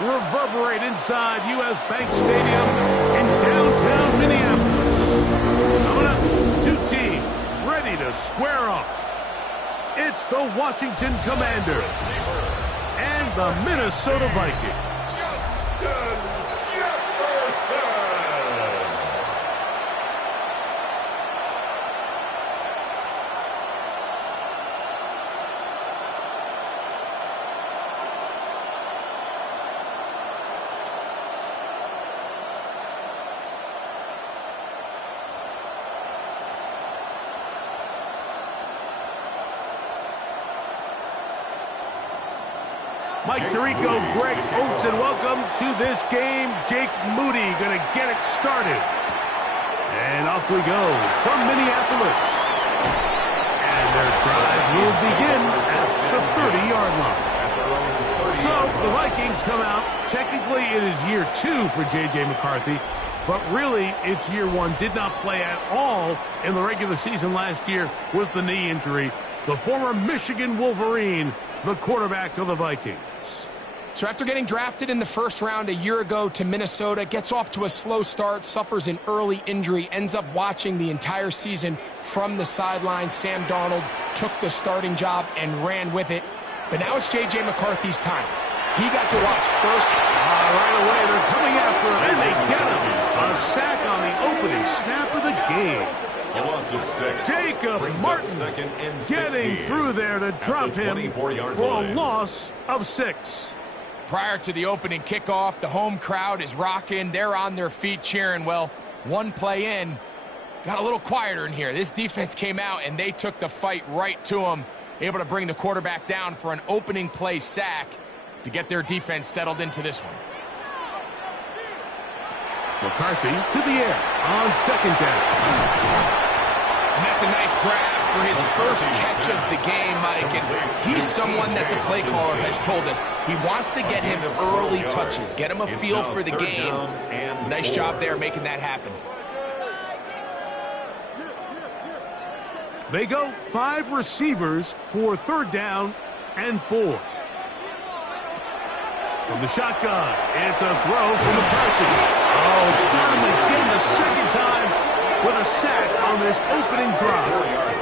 reverberate inside U.S. Bank Stadium in downtown Minneapolis. Coming up, two teams ready to square off. It's the Washington Commanders and the Minnesota Vikings. Mike Tirico, Greg Olsen, welcome to this game. Jake Moody going to get it started. And off we go from Minneapolis. And their drive will begin at the 30-yard line. So the Vikings come out. Technically, it is year 2 for J.J. McCarthy. But really, it's year 1. Did not play at all in the regular season last year with the knee injury. The former Michigan Wolverine, the quarterback of the Vikings. So after getting drafted in the first round a year ago to Minnesota, gets off to a slow start, suffers an early injury, ends up watching the entire season from the sideline. Sam Darnold took the starting job and ran with it. But now it's J.J. McCarthy's time. He got to watch first. Right away, they're coming after him, and they get him. A sack on the opening snap of the game. A loss of 6. Jacob Martin getting through there to drop him for a loss of 6. Prior to the opening kickoff, the home crowd is rocking. They're on their feet cheering. Well, one play in, got a little quieter in here. This defense came out, and they took the fight right to him, able to bring the quarterback down for an opening play sack to get their defense settled into this one. McCarthy to the air on second down. And that's a nice grab for his first catch of the game, Mike. And he's someone that the play caller has told us he wants to get him early touches, get him a feel for the game. Nice job there making that happen. They go 5 receivers for 3rd down and 4. From the shotgun, it's a throw from McCarthy. Oh, finally getting the second time with a sack on this opening drive.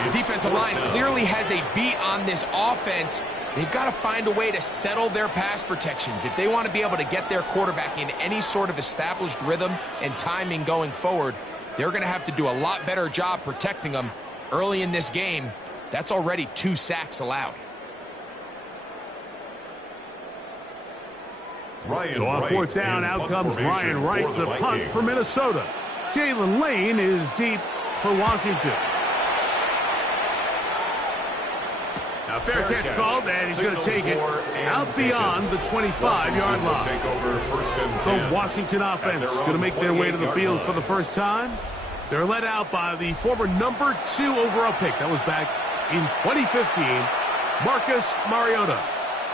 His defensive line clearly has a beat on this offense. They've got to find a way to settle their pass protections. If they want to be able to get their quarterback in any sort of established rhythm and timing going forward, they're going to have to do a lot better job protecting them early in this game. That's already 2 sacks allowed. So on 4th down, out comes Ryan Wright to punt for Minnesota. Jalen Lane is deep for Washington. Now fair catch called, and he's going to take it out beyond the 25-yard line. The Washington offense going to make their way to the field for the first time. They're led out by the former number 2 overall pick. That was back in 2015, Marcus Mariota.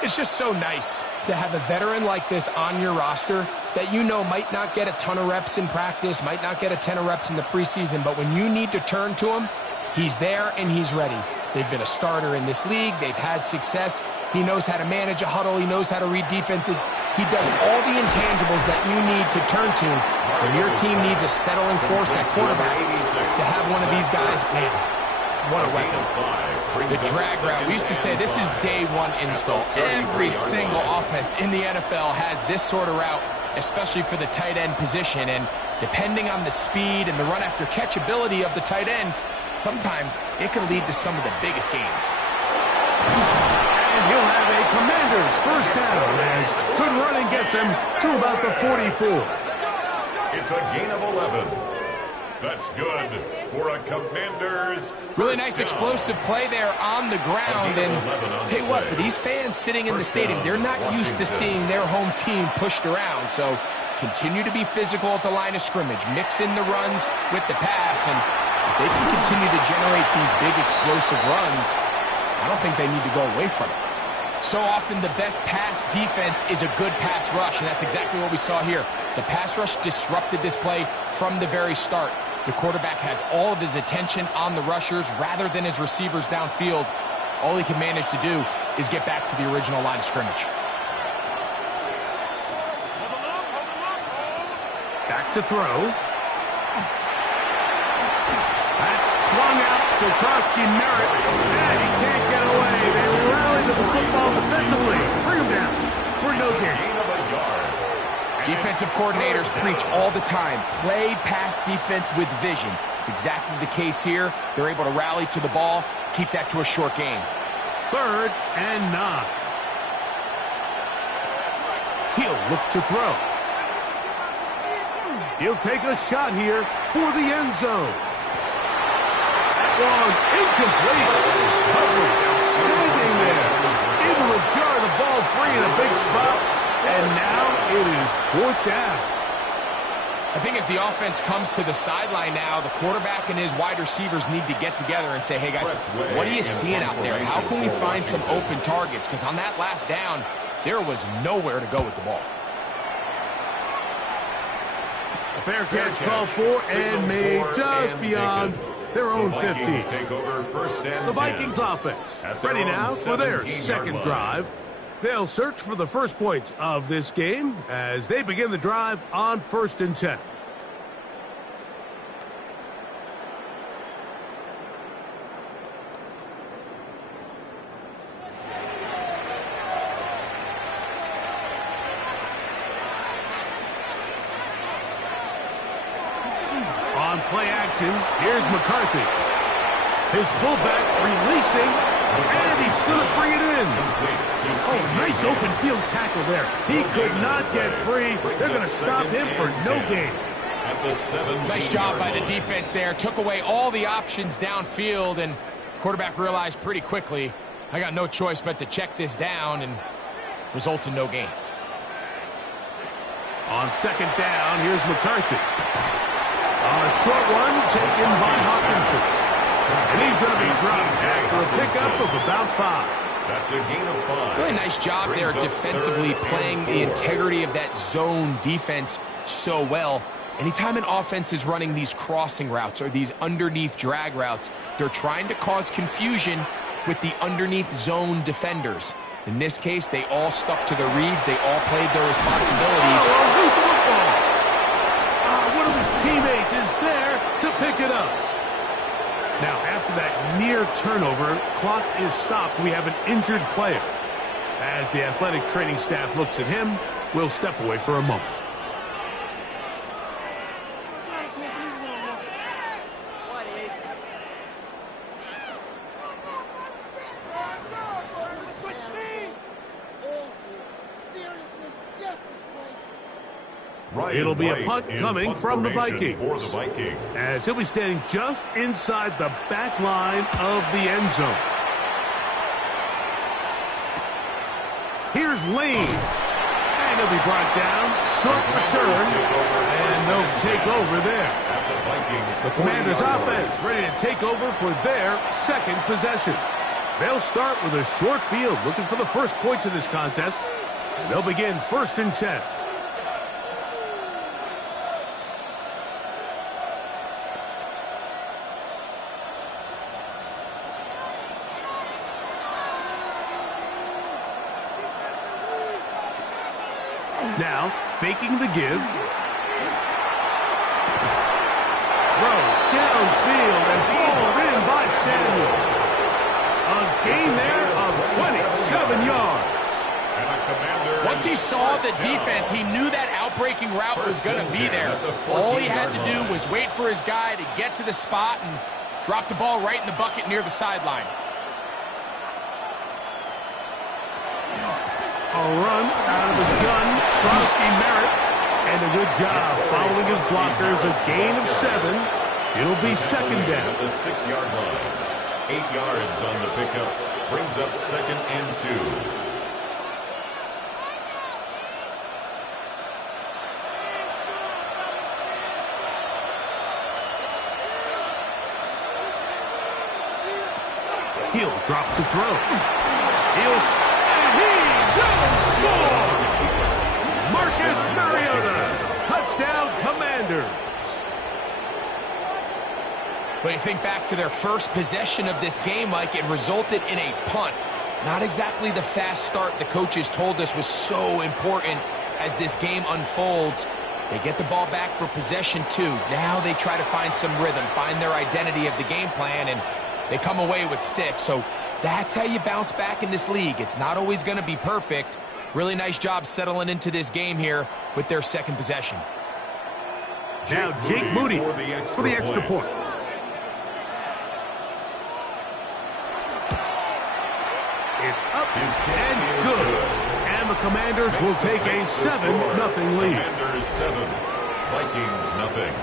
It's just so nice to have a veteran like this on your roster that you know might not get a ton of reps in practice, might not get a ton of reps in the preseason, but when you need to turn to him, he's there and he's ready. They've been a starter in this league. They've had success. He knows how to manage a huddle. He knows how to read defenses. He does all the intangibles that you need to turn to when your team needs a settling force at quarterback. To have one of these guys, man, what a weapon. The drag route. We used to say this is day 1 install. Every single offense in the NFL has this sort of route, especially for the tight end position. And depending on the speed and the run after catch ability of the tight end, sometimes it can lead to some of the biggest gains. And he'll have a Commanders first down as good running gets him to about the 44. It's a gain of 11. That's good for a Commanders. Really nice explosive play there on the ground. And tell you what, for these fans sitting in the stadium, they're not used to seeing their home team pushed around. So continue to be physical at the line of scrimmage. Mix in the runs with the pass. And if they can continue to generate these big explosive runs, I don't think they need to go away from it. So often the best pass defense is a good pass rush, and that's exactly what we saw here. The pass rush disrupted this play from the very start. The quarterback has all of his attention on the rushers rather than his receivers downfield. All he can manage to do is get back to the original line of scrimmage. Back to throw. That's swung out to Koski Merritt, and he can't get away. They rally to the football defensively. Bring him down for no gain. Defensive coordinators preach all the time, play pass defense with vision. It's exactly the case here. They're able to rally to the ball, keep that to a short gain. 3rd and 9. He'll look to throw. He'll take a shot here for the end zone. That one incomplete. Coverage outstanding there. Able to jar the ball free in a big spot. And now it is 4th down. I think as the offense comes to the sideline now, the quarterback and his wide receivers need to get together and say, hey guys, what are you seeing out there? How can we find some open targets? Because on that last down, there was nowhere to go with the ball. A fair catch called for and made just beyond their own 50. The Vikings offense ready now for their second drive. They'll search for the first points of this game as they begin the drive on 1st and 10. On play action, here's McCarthy. His fullback releasing, and he still bring it in. Oh, nice open field tackle there. He could not get free. They're going to stop him for no gain. Nice job by the defense there. Took away all the options downfield, and quarterback realized pretty quickly, I got no choice but to check this down, and results in no gain. On 2nd down, here's McCarthy. A short one taken by Hawkinson. And he's going to be dropped after a pickup of about 5. That's a gain of 5. Really nice job there defensively, playing the integrity of that zone defense so well. Anytime an offense is running these crossing routes or these underneath drag routes, they're trying to cause confusion with the underneath zone defenders. In this case, they all stuck to their reads. They all played their responsibilities. Oh, loose football. One of his teammates is there to pick it up. Now, after that near turnover, clock is stopped. We have an injured player. As the athletic training staff looks at him, we'll step away for a moment. It'll be a punt coming from the Vikings. As he'll be standing just inside the back line of the end zone. Here's Lane. And he'll be brought down. Short return. And they'll take over there. The Commanders' offense ready to take over for their second possession. They'll start with a short field, looking for the first points of this contest. And they'll begin 1st and 10. Now, faking the give. Throw downfield and hauled in by Samuel. A gain there of 27 yards. Once he saw the defense, he knew that outbreaking route was going to be there. All he had to do was wait for his guy to get to the spot and drop the ball right in the bucket near the sideline. A run out of the gun. Koski Merritt. And a good job following his blockers. A gain of 7. It'll be 2nd down. At the 6-yard line. 8 yards on the pickup. Brings up 2nd and 2. He'll drop to throw. And he will score! Marcus Mariota, touchdown Commanders. But you think back to their first possession of this game, Mike, it resulted in a punt. Not exactly the fast start the coaches told us was so important as this game unfolds. They get the ball back for possession 2. Now they try to find some rhythm, find their identity of the game plan, and they come away with 6. So that's how you bounce back in this league. It's not always going to be perfect. Really nice job settling into this game here with their second possession. Now Jake Moody for the extra point. It's up and good. And the Commanders will take a 7-0 lead. Commanders 7, Vikings nothing.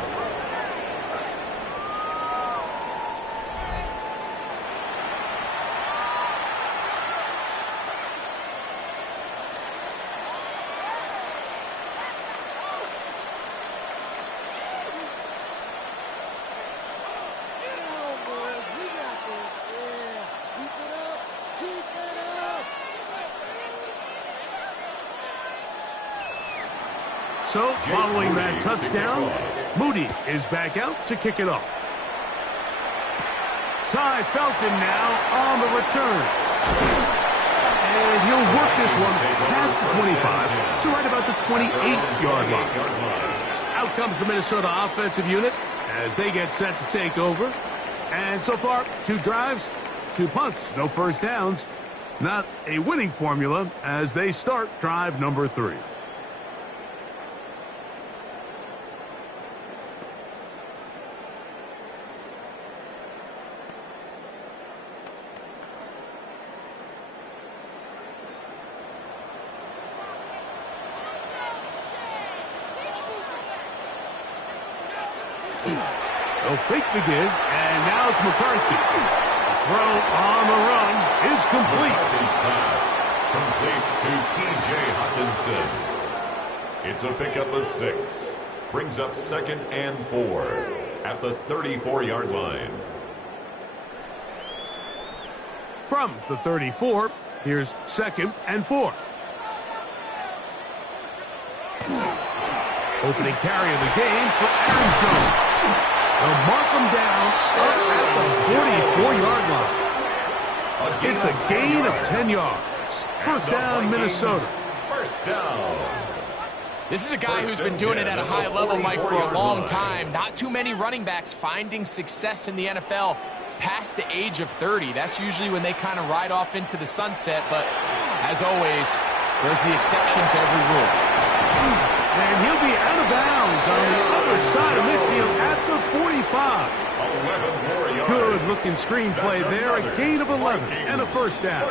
So, following that touchdown, Moody is back out to kick it off. Ty Felton now on the return. And he'll work this one past the 25 to right about the 28-yard line. Out comes the Minnesota offensive unit as they get set to take over. And so far, 2 drives, 2 punts, no first downs. Not a winning formula as they start drive number 3. They'll fake the give, and now it's McCarthy. The throw on the run is complete. His pass complete to T.J. Hawkinson. It's a pickup of 6. Brings up 2nd and 4 at the 34-yard line. From the 34, here's 2nd and 4. Opening carry of the game for Aaron Jones. They'll mark him down up at the 44-yard line. It's a gain of 10 yards. First down, Minnesota. First down. This is a guy who's been doing it at a high level, Mike, for a long time. Not too many running backs finding success in the NFL past the age of 30. That's usually when they kind of ride off into the sunset, but as always, there's the exception to every rule. And he'll be out of bounds on the other side of midfield at the 45. 11 more yards. Good-looking screenplay there. A gain of 11 and a first down.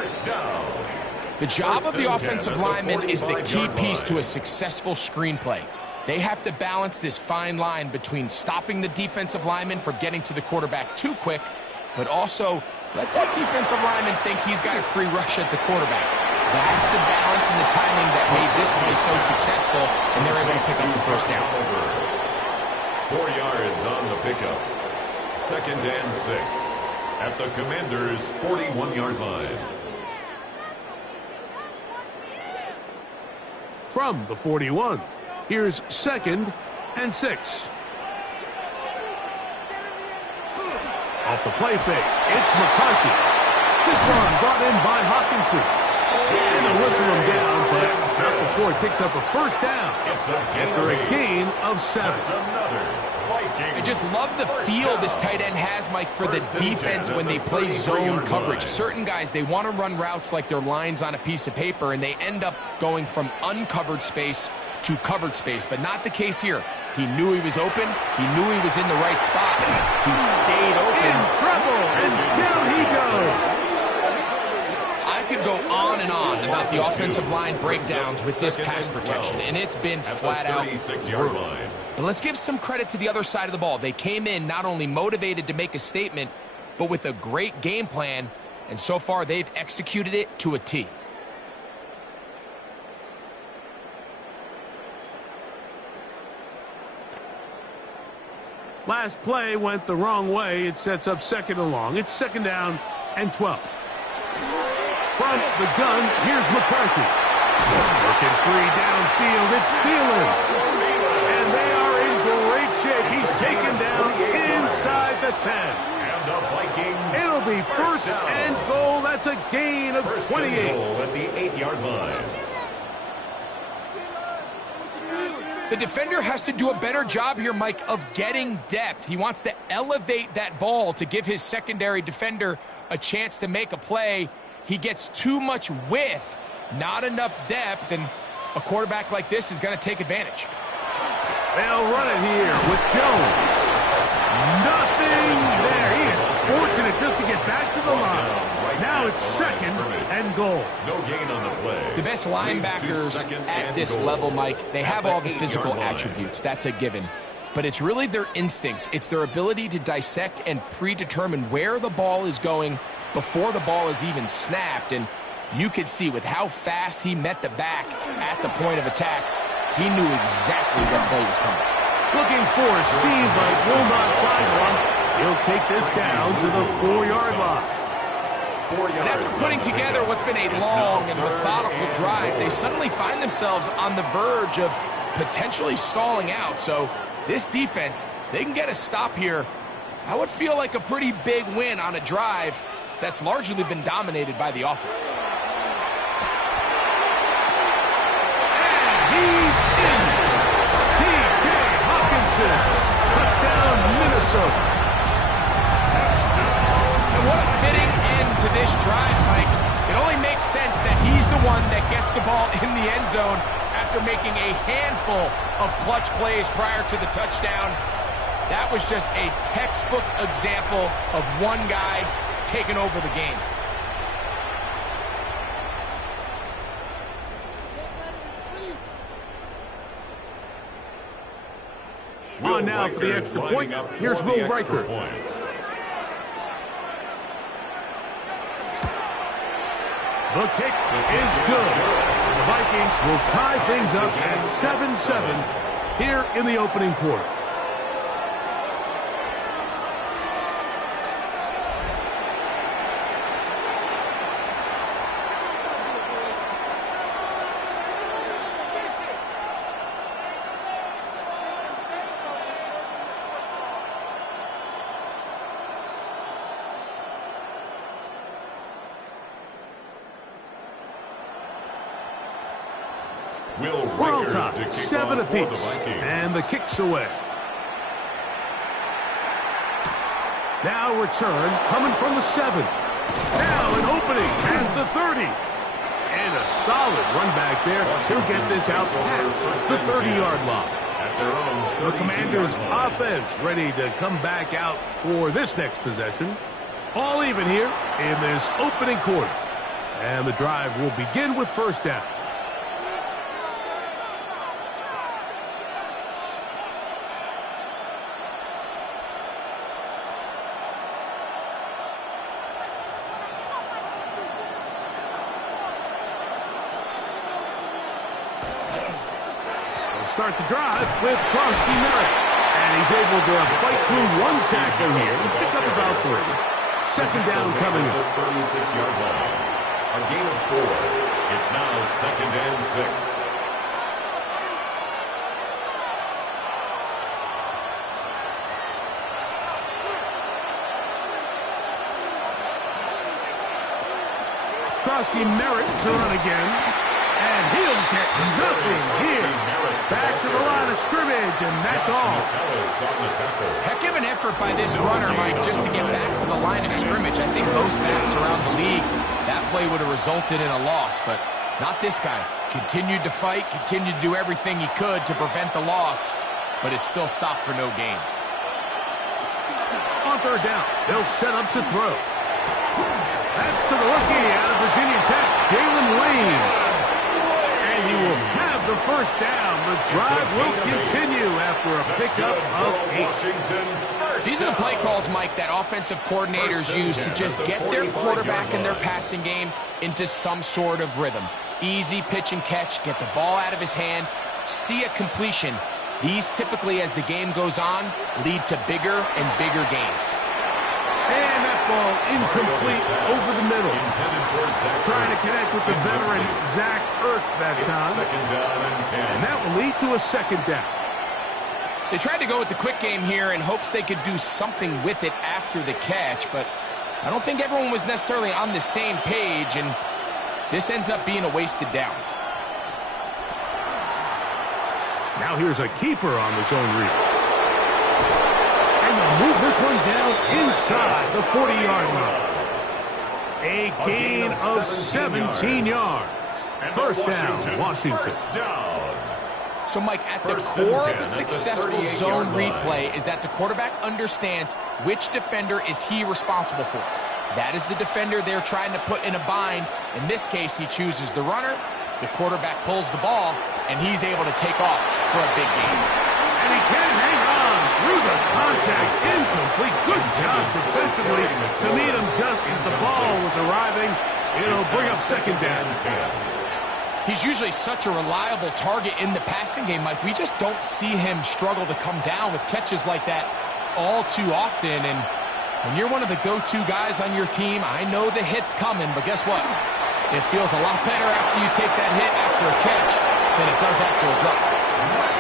The job of the offensive lineman is the key piece to a successful screenplay. They have to balance this fine line between stopping the defensive lineman from getting to the quarterback too quick, but also let that defensive lineman think he's got a free rush at the quarterback. That's the balance and the timing that made this play so successful, and they're able to pick up the first down. 4 yards on the pickup. 2nd and 6 at the Commanders' 41-yard line. From the 41, here's 2nd and 6. Off the play fake, it's McCarthy. This one brought in by Hawkinson. And they'll whistle him down, but not before he picks up a first down after a gain of 7. I just love the feel this tight end has, Mike, for the defense when they play zone coverage. Certain guys, they want to run routes like they're lines on a piece of paper, and they end up going from uncovered space to covered space, but not the case here. He knew he was open. He knew he was in the right spot. He stayed open. In trouble, and down he goes. I could go on and on about the offensive line breakdowns with this pass protection, and it's been flat out brutal. But let's give some credit to the other side of the ball. They came in not only motivated to make a statement, but with a great game plan, and so far they've executed it to a T. Last play went the wrong way. It sets up 2nd and long. It's 2nd down and 12. From the gun, here's McCarthy. Looking free downfield, it's Thielen. And they are in great shape. He's taken down inside the 10. And the Vikings. It'll be first and goal. That's a gain of 28. At the 8-yard line. The defender has to do a better job here, Mike, of getting depth. He wants to elevate that ball to give his secondary defender a chance to make a play. He gets too much width, not enough depth, and a quarterback like this is going to take advantage. They'll run it here with Jones. Nothing there. He is fortunate just to get back to the line. Now it's second and goal. No gain on the play. The best linebackers at this level, Mike, they have all the physical attributes. That's a given. But it's really their instincts. It's their ability to dissect and predetermine where the ball is going before the ball is even snapped. And you could see with how fast he met the back at the point of attack, he knew exactly what play was coming. Looking for a seam, but will not find one. He'll take this down to the 4-yard line. And after putting together what's been a long and methodical drive, they suddenly find themselves on the verge of potentially stalling out. So this defense, they can get a stop here. I would feel like a pretty big win on a drive that's largely been dominated by the offense. And he's in. T.J. Hawkinson. Touchdown, Minnesota. And what a fitting end to this drive, Mike. It only makes sense that he's the one that gets the ball in the end zone after making a handful of clutch plays prior to the touchdown. That was just a textbook example of one guy taking over the game. On now for the extra point. Here's Will Riker. The kick is good. The Vikings will tie things up at 7-7 here in the opening quarter. We're on top, 7 apiece, and the kick's away. Now return, coming from the 7. Now an opening as the 30. And a solid run back there. He'll get this out past the 30-yard line. The Commanders' offense ready to come back out for this next possession. All even here in this opening quarter. And the drive will begin with first down. Start the drive with Krosky Merritt. And he's able to fight through one tackle here and pick up about 3. Second down coming up. 36-yard line. A gain of 4. It's now second and 6. Krosky Merritt to run again. And he'll get nothing here. Back to the line of scrimmage, and that's all. Heck of an effort by this runner, Mike, just to get back to the line of scrimmage. I think most backs around the league, that play would have resulted in a loss, but not this guy. Continued to fight, continued to do everything he could to prevent the loss, but it still stopped for no gain. On third down, they'll set up to throw. That's to the rookie out of Virginia Tech, Jalen Lane. And he will have the first down. The drive will continue after a pickup of 8. These are the play calls, Mike, that offensive coordinators use to just get their quarterback and their passing game into some sort of rhythm. Easy pitch and catch, get the ball out of his hand, see a completion. These typically, as the game goes on, lead to bigger and bigger gains. And that ball incomplete over the middle. Trying to connect with the veteran Zach Ertz that time. And that will lead to a second down. They tried to go with the quick game here in hopes they could do something with it after the catch, but I don't think everyone was necessarily on the same page, and this ends up being a wasted down. Now here's a keeper on the zone read. And they'll move this one down inside the 40-yard line. A gain of 17 yards. First down, Washington. So, Mike, at the core of a successful zone read play is that the quarterback understands which defender is he responsible for. That is the defender they're trying to put in a bind. In this case, he chooses the runner. The quarterback pulls the ball, and he's able to take off for a big gain. And he can hang on through the contact. Incomplete. Good job defensively to meet him just as the ball was arriving. It'll bring up second down. He's usually such a reliable target in the passing game, Mike. We just don't see him struggle to come down with catches like that all too often. And when you're one of the go-to guys on your team, I know the hit's coming, but guess what? It feels a lot better after you take that hit after a catch than it does after a drop.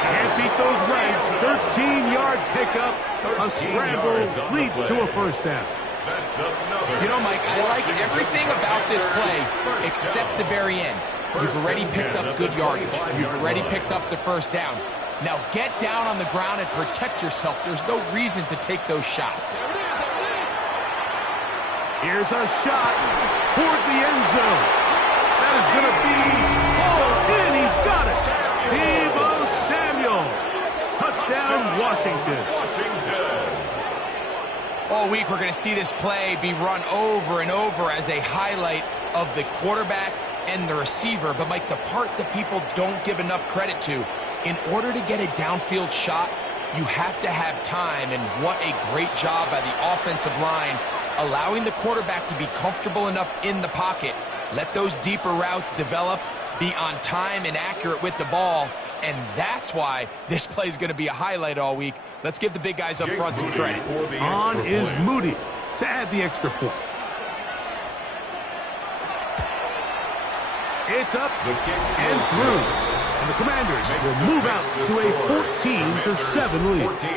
Can't beat those legs. 13-yard pickup. A scramble leads to a first down. You know, Mike, I like everything about this play except the very end. You've already picked up good yardage. You've already picked up the first down. Now get down on the ground and protect yourself. There's no reason to take those shots. Here's a shot toward the end zone. That is going to be hauled in. He's got it. Deebo Samuel. Touchdown, Washington. All week we're going to see this play be run over and over as a highlight of the quarterback and the receiver. But, Mike, the part that people don't give enough credit to, in order to get a downfield shot, you have to have time. And what a great job by the offensive line, allowing the quarterback to be comfortable enough in the pocket, let those deeper routes develop, be on time and accurate with the ball. And that's why this play is going to be a highlight all week. Let's give the big guys up front some credit. On is Moody to add the extra point. It's up and through. And the Commanders will move out to a 14-7 lead. 14,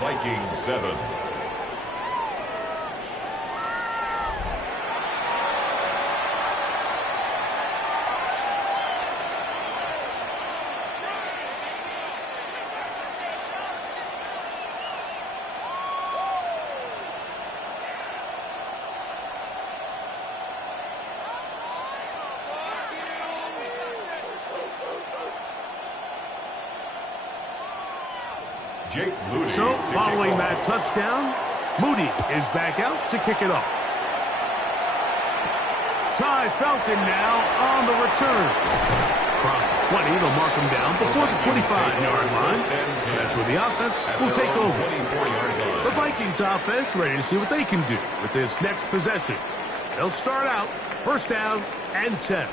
Vikings 7. So, following that touchdown, Moody is back out to kick it off. Ty Felton now on the return. Across the 20, they'll mark him down before the 25-yard line. That's where the offense will take over. The Vikings offense ready to see what they can do with this next possession. They'll start out first down and 10.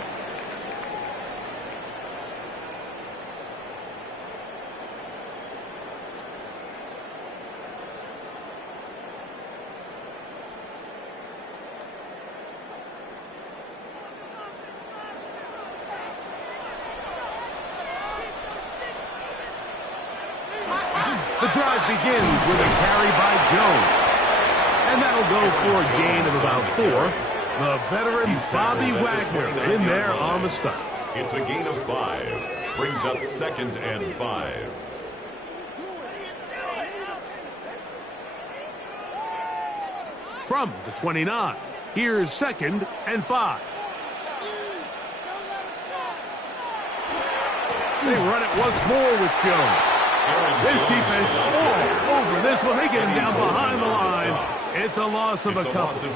The drive begins with a carry by Jones. And that'll go for a gain of about 4. The veteran Bobby Wagner in there on the stop. It's a gain of 5. Brings up second and 5. From the 29, here's second and 5. They run it once more with Jones. This defense all over this one. They get him down behind the line. It's a loss of a couple.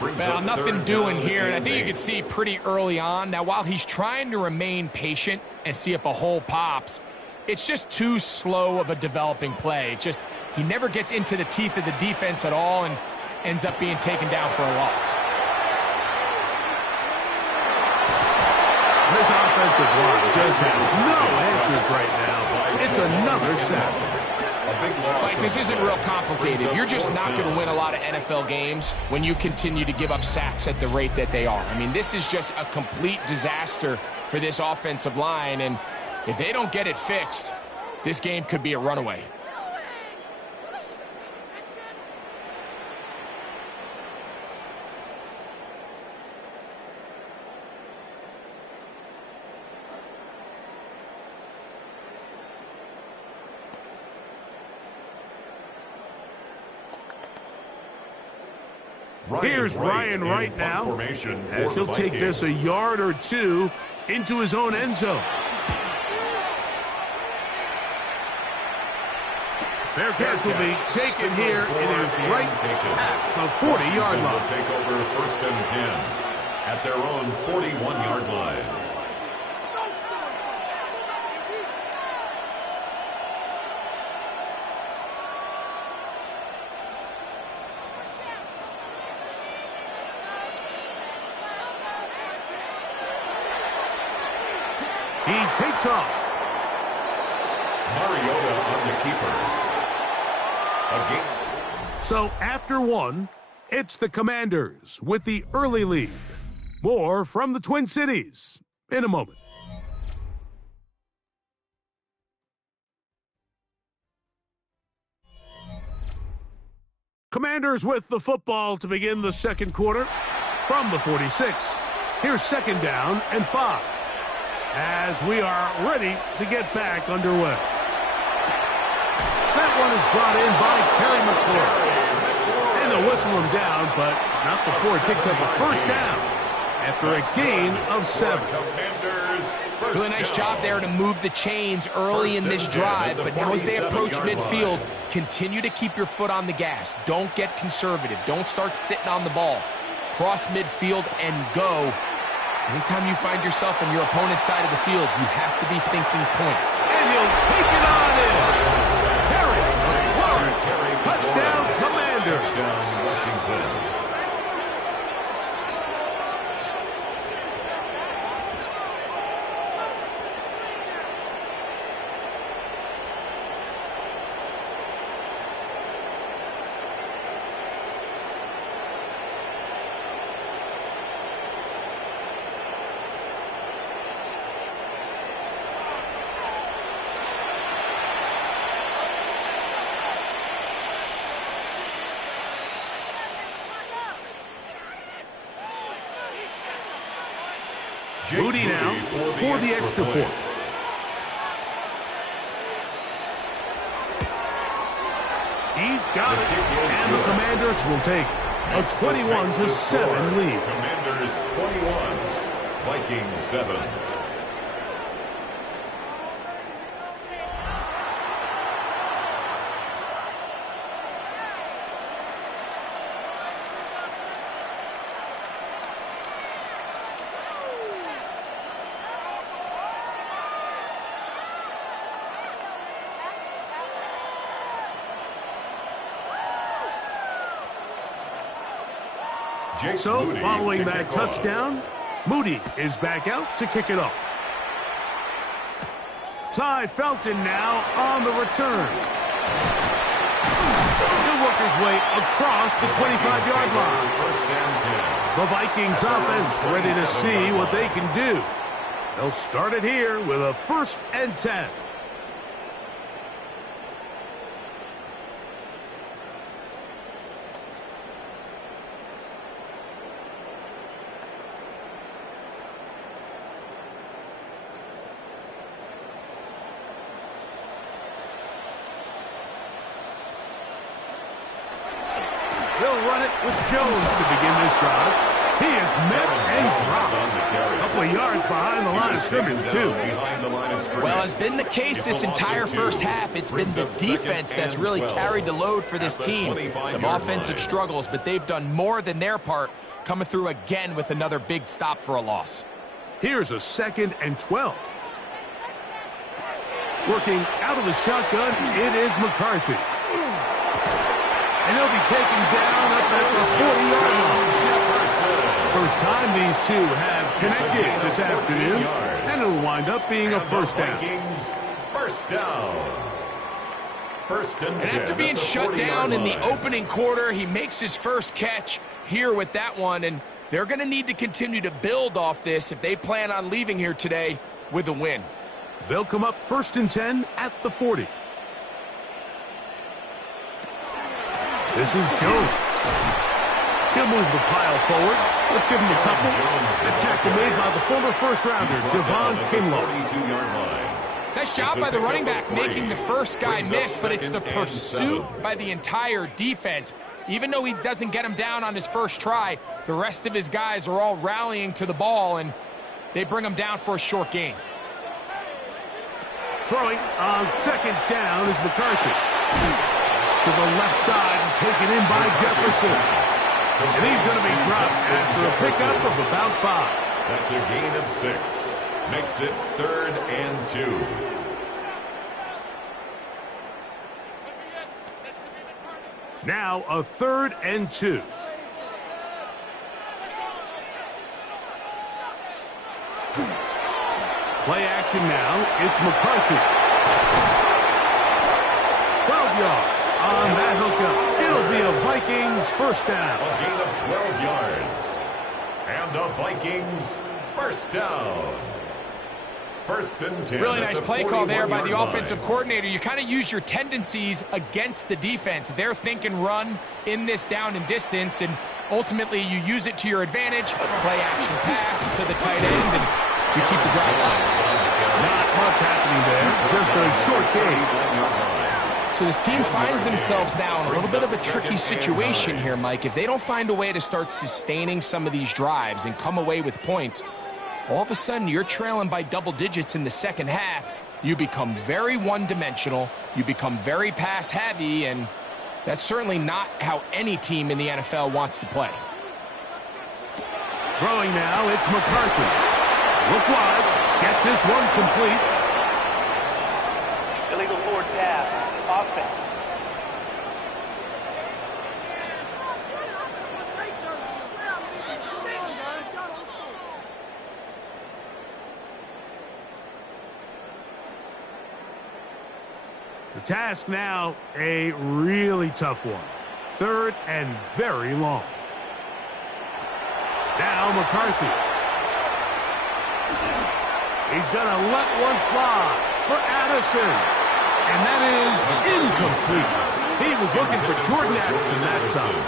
Well, nothing doing here, and I think you can see pretty early on. Now, while he's trying to remain patient and see if a hole pops, it's just too slow of a developing play. He never gets into the teeth of the defense at all and ends up being taken down for a loss. This offensive line just has no answers right now. It's another sack. Mike, this isn't real complicated. You're just not going to win a lot of NFL games when you continue to give up sacks at the rate that they are. I mean, this is just a complete disaster for this offensive line, and if they don't get it fixed, this game could be a runaway. Here's Ryan Wright now, as he'll take this a yard or two into his own end zone. Fair catch will be taken here. It is right at the 40-yard line. Will take over 1st and 10 at their own 41-yard line. He takes off. Mariota on the keeper. So after one, it's the Commanders with the early lead. More from the Twin Cities in a moment. Commanders with the football to begin the second quarter from the 46. Here's 2nd down and 5 as we are ready to get back underway. That one is brought in by Terry McLaurin. And they'll whistle him down, but not before he picks up a 1st down after a gain of 7. Really nice job there to move the chains early in this drive, but now as they approach midfield, continue to keep your foot on the gas. Don't get conservative. Don't start sitting on the ball. Cross midfield and go. Anytime you find yourself on your opponent's side of the field, you have to be thinking points. And he'll take it on in. Touchdown, Commanders. Touchdown, Washington. Moody now for the extra point. He's got it, and the Commanders will take a 21-7 lead. Commanders 21, Vikings 7. So, following that touchdown, Moody is back out to kick it off. Ty Felton now on the return. He'll work his way across the 25-yard line. The Vikings offense ready to see what they can do. They'll start it here with a 1st and 10. They'll run it with Jones to begin this drive. He is met and dropped. A couple of yards behind the line of scrimmage, too. Well, as been the case this entire first half, it's been the defense that's really carried the load for this team. Some offensive struggles, but they've done more than their part, coming through again with another big stop for a loss. Here's a 2nd and 12. Working out of the shotgun, it is McCarthy. And he'll be taken down up at the 40-yard line. First time these two have connected this afternoon, and it'll wind up being a 1st down. First down. 1st and 10. And after being shut down in the opening quarter, he makes his first catch here with that one, and they're going to need to continue to build off this if they plan on leaving here today with a win. They'll come up 1st and 10 at the 40. This is Jones. He'll move the pile forward. Let's give him a couple. A tackle made by the former 1st-rounder, Javon Kinlaw. Nice job by the running back making the first guy miss, but it's the pursuit by the entire defense. Even though he doesn't get him down on his first try, the rest of his guys are all rallying to the ball, and they bring him down for a short gain. Throwing on second down is McCarthy. To the left side and taken in by Jefferson. And he's going to be dropped after a pickup of about 5. That's a gain of 6. Makes it 3rd and 2. Now a 3rd and 2. Play action now. It's McCarthy. 12 yards on that hookup. It'll be a Vikings first down. A gain of 12 yards. And a Vikings first down. 1st and 10. Really nice play call there by the offensive coordinator. You kind of use your tendencies against the defense. They're thinking run in this down and distance, and ultimately you use it to your advantage. Play action pass to the tight end, and you keep the drive alive. Not much happening there. Just a short gain. So this team finds themselves now in a little bit of a tricky situation here, Mike. If they don't find a way to start sustaining some of these drives and come away with points, all of a sudden you're trailing by double digits in the second half. You become very one-dimensional. You become very pass-heavy, and that's certainly not how any team in the NFL wants to play. Throwing now, it's McCarthy. Look wide. Get this one complete. Illegal forward pass. Offense. The task now, a really tough one. 3rd and very long. Now McCarthy. He's going to let one fly for Addison. And that is incomplete. He was looking for Jordan Addison that time.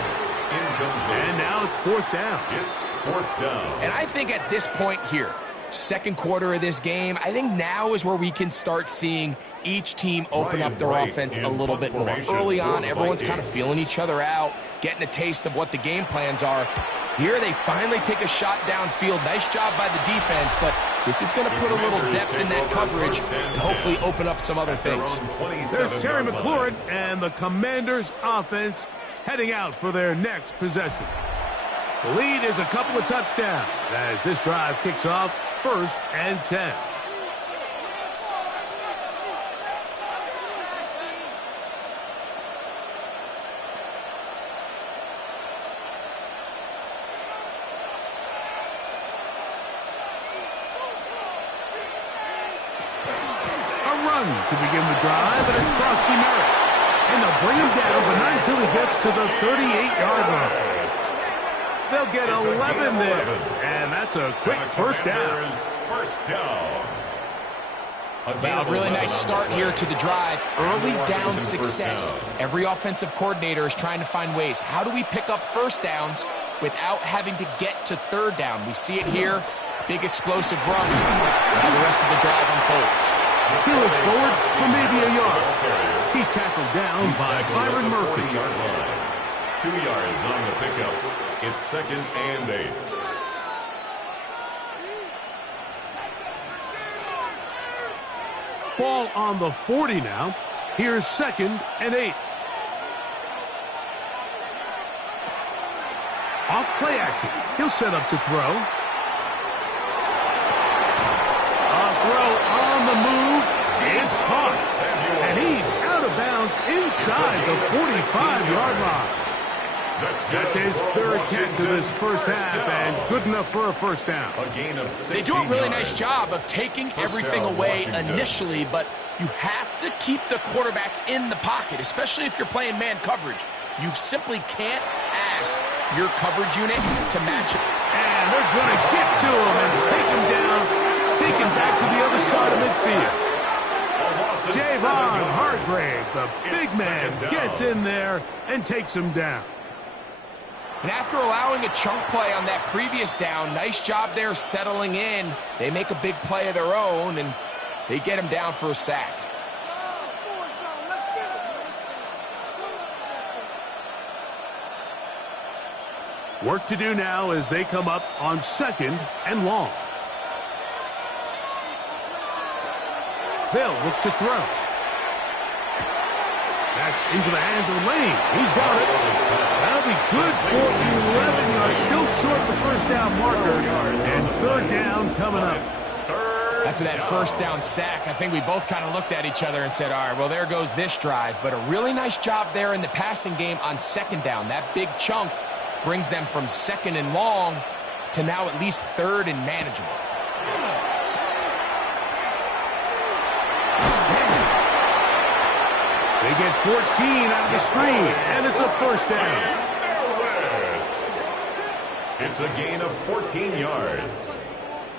And now it's 4th down. It's 4th down. And I think at this point here, second quarter of this game, I think now is where we can start seeing each team open up their offense a little bit more. Early on, everyone's kind of feeling each other out, getting a taste of what the game plans are. Here they finally take a shot downfield. Nice job by the defense, but this is going to put a little depth in that coverage and hopefully open up some other things. There's Terry McLaurin and the Commanders' offense heading out for their next possession. The lead is a couple of touchdowns as this drive kicks off 1st and 10. To begin the drive, and it's Frosty Merritt. And they'll bring him down, but not until he gets to the 38-yard line. They'll get 11 there, and that's a quick first down. First down. Well, really nice start here to the drive. Early down success. Every offensive coordinator is trying to find ways. How do we pick up first downs without having to get to 3rd down? We see it here. Big explosive run. Now the rest of the drive unfolds. He looks forward for maybe a yard. He's tackled down by Byron Murphy. 2 yards on the pickup. It's 2nd and 8. Ball on the 40 now. Here's 2nd and 8. Off play action. He'll set up to throw. Throw on the move is caught. And he's out of bounds inside the 45-yard line. That's his 3rd catch of this first half and good enough for a first down. A gain of 16 They do a really nice yards. job of taking everything away initially, but you have to keep the quarterback in the pocket, especially if you're playing man coverage. You simply can't ask your coverage unit to match it. And they're going to get to him and take him down. Taken back to the other side of midfield. Javon Hargrave, the big man, gets in there and takes him down. And after allowing a chunk play on that previous down, nice job there settling in. They make a big play of their own, and They get him down for a sack. Work to do now as they come up on 2nd and long. They'll look to throw. That's into the hands of Lane. He's got it. That'll be good for 11 yards. Still short of the first down marker. And 3rd down coming up. After that first down sack, I think we both kind of looked at each other and said, all right, well, there goes this drive. But a really nice job there in the passing game on 2nd down. That big chunk brings them from 2nd and long to now at least 3rd and manageable. They get 14 out of the screen, and it's a first down. It's a gain of 14 yards.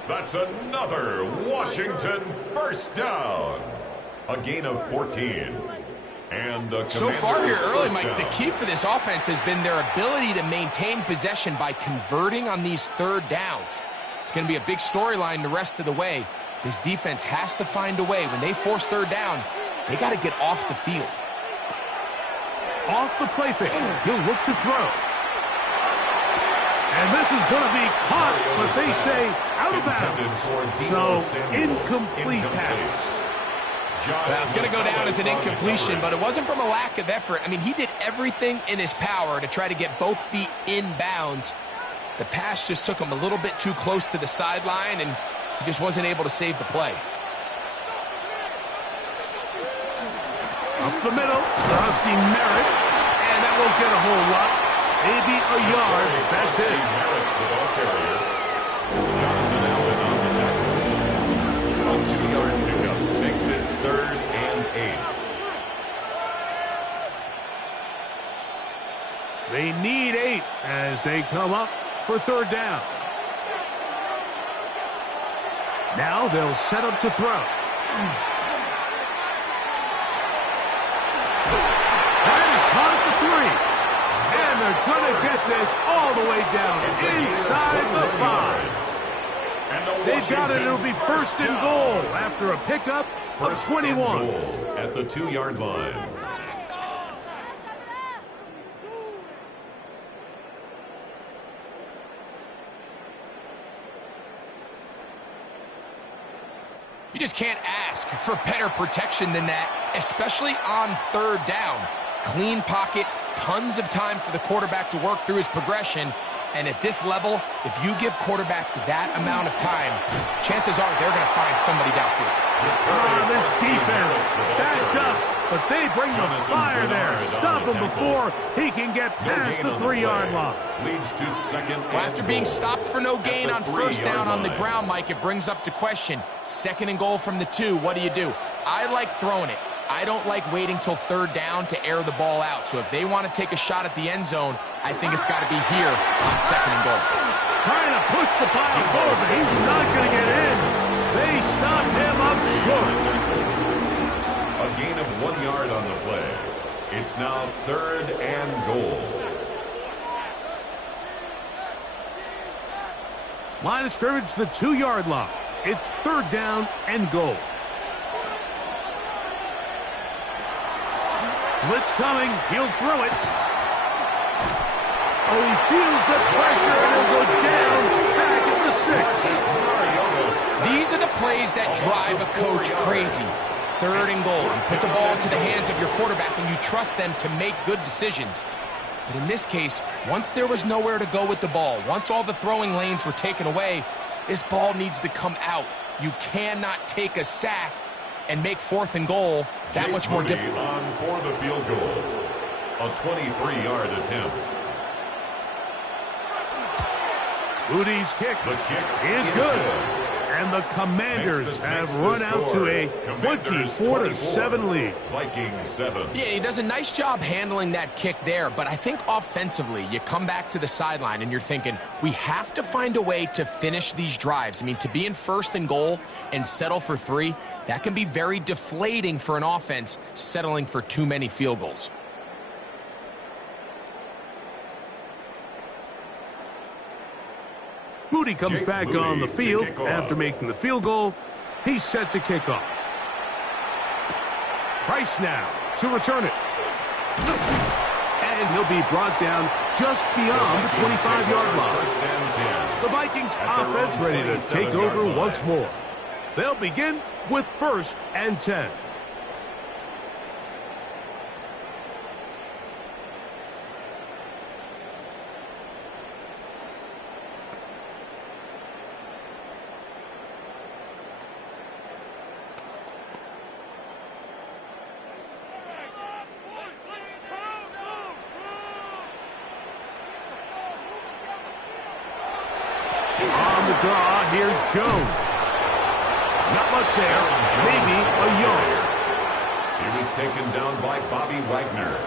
That's another Washington first down. A gain of 14. And so far here early, Mike, down. the key for this offense has been their ability to maintain possession by converting on these 3rd downs. It's going to be a big storyline the rest of the way. This defense has to find a way. When they force 3rd down, they got to get off the field. Off the play fake. He'll look to throw. And this is going to be caught, but they say out of bounds. So, incomplete pass. Well, it's going to go down as an incompletion, but it wasn't from a lack of effort. I mean, he did everything in his power to try to get both feet in bounds. The pass just took him a little bit too close to the sideline, and he just wasn't able to save the play. Up the middle, the Husky Merritt, and that won't get a whole lot. Maybe a yard, that's it. Merritt, the ball carrier. Jonathan Allen on the tackle. A 2-yard pickup makes it 3rd and 8. They need 8 as they come up for 3rd down. Now they'll set up to throw. That is caught at the 3. And they're going to get this all the way down inside the 5. They've got it. It'll be 1st and goal after a pickup of 21. At the 2-yard line. You just can't ask for better protection than that, especially on 3rd down. Clean pocket, tons of time for the quarterback to work through his progression. And at this level, if you give quarterbacks that amount of time, chances are they're going to find somebody downfield. This defense backed up, but they bring the fire there. Stop him before he can get past the 3-yard line. Leads to 2nd. Well, after being stopped for no gain on 1st down on the ground, Mike, it brings up the question. 2nd and goal from the 2, what do? I like throwing it. I don't like waiting till 3rd down to air the ball out. So if they want to take a shot at the end zone, I think it's got to be here on 2nd and goal. Trying to push the pile forward, but he's not going to get in. They stop him up short. A gain of 1 yard on the play. It's now 3rd and goal. Line of scrimmage, the 2-yard line. It's 3rd down and goal. Blitz coming. He'll throw it. Oh, he feels the pressure, and he'll go down back at the 6. These are the plays that drive a coach crazy. 3rd and goal. You put the ball into the hands of your quarterback, and you trust them to make good decisions. But in this case, once there was nowhere to go with the ball, once all the throwing lanes were taken away, this ball needs to come out. You cannot take a sack and make 4th and goal that much more difficult. On for the field goal. A 23-yard attempt. Moody's kick. The kick is good. And the Commanders have run out to a 24-7 lead. Vikings 7. Yeah, he does a nice job handling that kick there, but I think offensively, you come back to the sideline and you're thinking, we have to find a way to finish these drives. I mean, to be in 1st and goal and settle for 3, that can be very deflating for an offense settling for too many field goals. Moody comes back on the field after making the field goal. He's set to kick off. Price now to return it. And he'll be brought down just beyond the 25-yard line. The Vikings offense ready to take over once more. They'll begin with 1st and 10. On the draw, here's Jones. Not much there, maybe a yard. He was taken down by Bobby Wagner.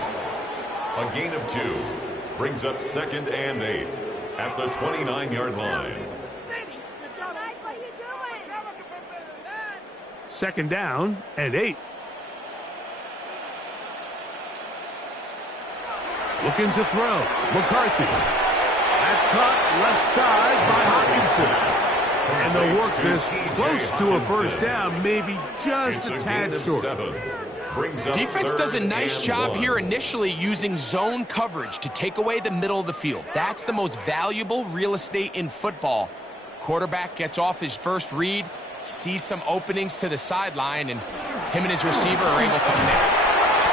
A gain of 2 brings up 2nd and 8 at the 29-yard line. 2nd down and 8. Looking to throw. McCarthy. That's caught left side by Hawkinson. And they'll work this close to a 1st down, maybe just a tad short. Defense does a nice job here initially using zone coverage to take away the middle of the field. That's the most valuable real estate in football. Quarterback gets off his first read, sees some openings to the sideline, and him and his receiver are able to connect.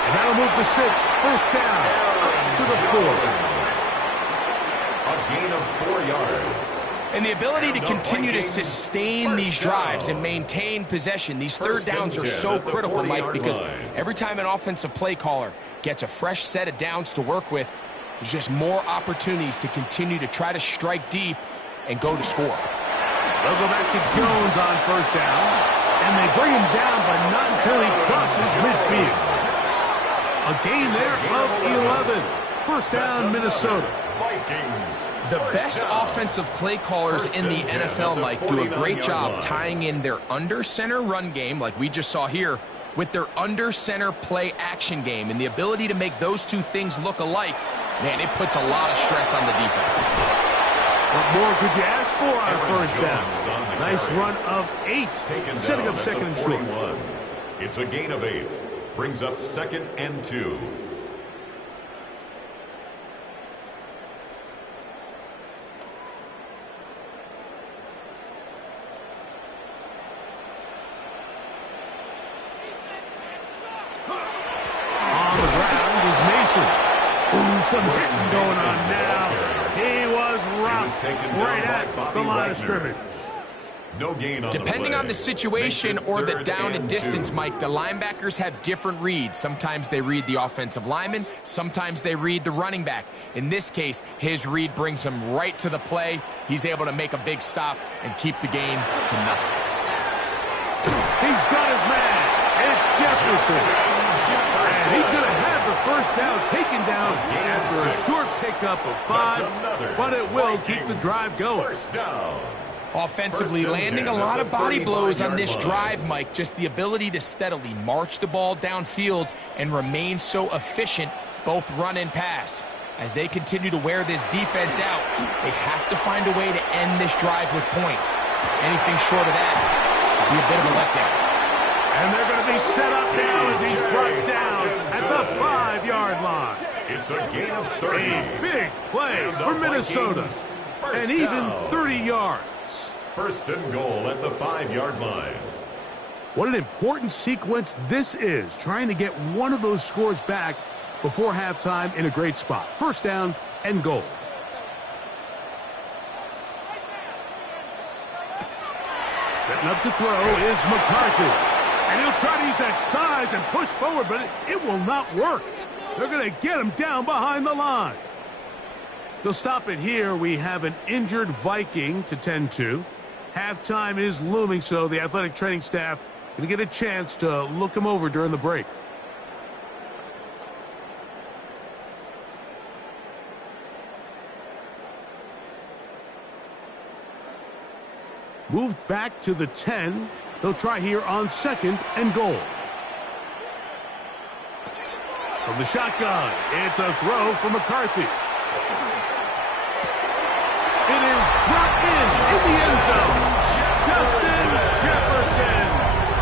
And that'll move the sticks. 1st down up to the 4. A gain of 4 yards. And the ability to continue to sustain these drives and maintain possession. These 3rd downs are so critical, Mike, because every time an offensive play caller gets a fresh set of downs to work with, there's just more opportunities to continue to try to strike deep and go to score. They'll go back to Jones on 1st down, and they bring him down, but not until he crosses midfield. A gain there of 11. 1st down, Minnesota. Vikings. The best offensive play callers in the NFL, Mike, do a great job tying in their under-center run game, like we just saw here, with their under-center play action game. And the ability to make those two things look alike, man, it puts a lot of stress on the defense. What more could you ask for on 1st down? Nice run of 8, setting up 2nd and short. It's a gain of 8. Brings up 2nd and 2. Some hitting going on now. He was roughed right at the line of scrimmage. No gain on Depending on the situation or the down and distance, Mike, the linebackers have different reads. Sometimes they read the offensive lineman. Sometimes they read the running back. In this case, his read brings him right to the play. He's able to make a big stop and keep the game to nothing. He's got his man. It's Jefferson. And he's going to have the 1st down taken down after a short pickup of 5, but it will keep the drive going. 1st down. Offensively landing a lot of body blows on this drive, Mike. Just the ability to steadily march the ball downfield and remain so efficient, both run and pass. As they continue to wear this defense out, they have to find a way to end this drive with points. Anything short of that would be a bit of a letdown. And they're going to be set up now as he's brought down at the 5-yard line. It's a gain of 30. A big play for Minnesota. And even 30 yards. 1st and goal at the 5-yard line. What an important sequence this is, trying to get one of those scores back before halftime in a great spot. 1st down and goal. Setting up to throw is McCarthy. And he'll try to use that size and push forward, but it will not work. They're going to get him down behind the line. They'll stop it here. We have an injured Viking to tend to. Halftime is looming, so the athletic training staff going to get a chance to look him over during the break. Moved back to the 10. They'll try here on 2nd and goal. From the shotgun, it's a throw for McCarthy. It is brought in the end zone. Justin Jefferson.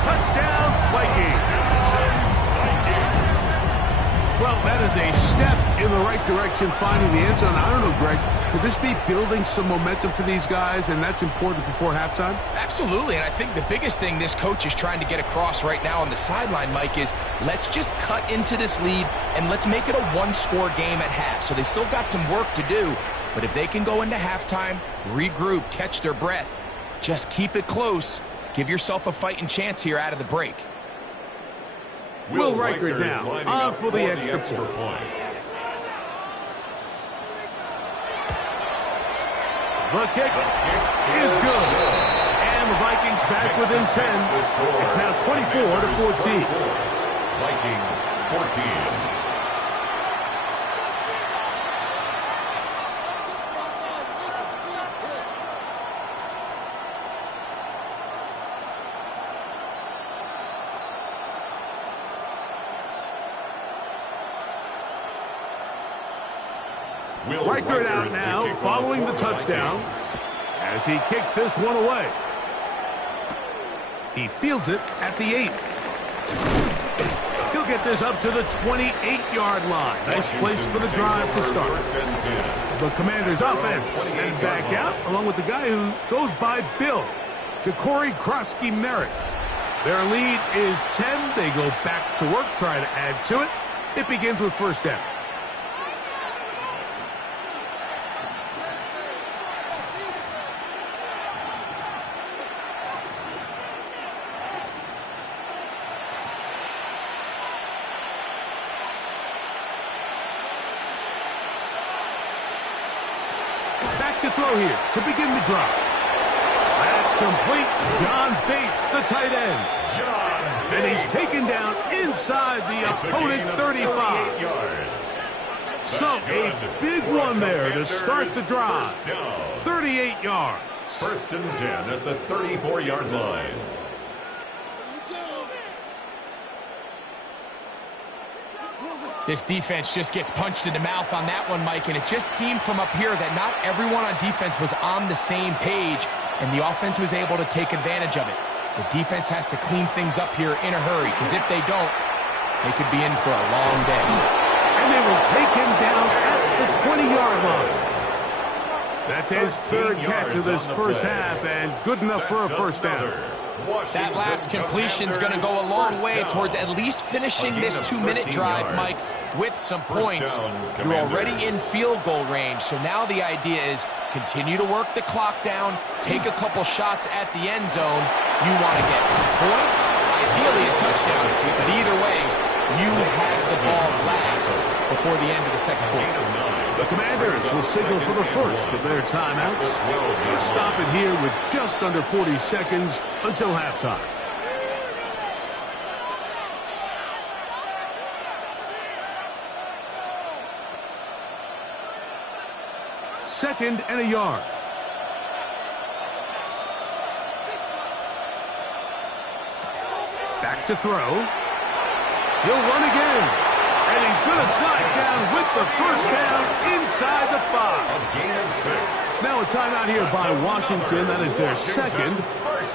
Touchdown, Vikings. in the right direction, finding the end zone. I don't know, Greg, could this be building some momentum for these guys, and that's important before halftime? Absolutely, and I think the biggest thing this coach is trying to get across right now on the sideline, Mike, is let's just cut into this lead and let's make it a one-score game at half. So they still got some work to do, but if they can go into halftime, regroup, catch their breath, just keep it close, give yourself a fighting chance here out of the break. Will Riker now on for the extra point. The kick is good. And the Vikings back within 10. It's now 24-14. Vikings 14. Riker out now, following the touchdown, as he kicks this one away. He fields it at the 8. He'll get this up to the 28-yard line. Nice place for the drive to start. The Commanders' offense headed back out, along with the guy who goes by Bill, Ja'Cory Krosky-Merritt. Their lead is 10. They go back to work, try to add to it. It begins with first down. Back to throw here to begin the drive. That's complete. John Bates, the tight end. And he's taken down inside the opponent's 35. So a big one there to start the drive. 38 yards. First and 10 at the 34-yard line. This defense just gets punched in the mouth on that one, Mike, and it just seemed from up here that not everyone on defense was on the same page, and the offense was able to take advantage of it. The defense has to clean things up here in a hurry, because if they don't, they could be in for a long day. And they will take him down at the 20-yard line. That's his third catch of this first half, and good enough for a first down. That last completion's going to go a long way towards at least finishing this 2-minute drive, Mike, with some points. You're already in field goal range, so now the idea is continue to work the clock down, take a couple shots at the end zone. You want to get points, ideally a touchdown, but either way, you have the ball last before the end of the second quarter. The Commanders will signal for the first of their timeouts. They'll stop it here with just under 40 seconds until halftime. Second and a yard. Back to throw. He'll run again. And he's going to slide down with the first down inside the 5. A gain of 6. Now a timeout here by Washington. That is their second.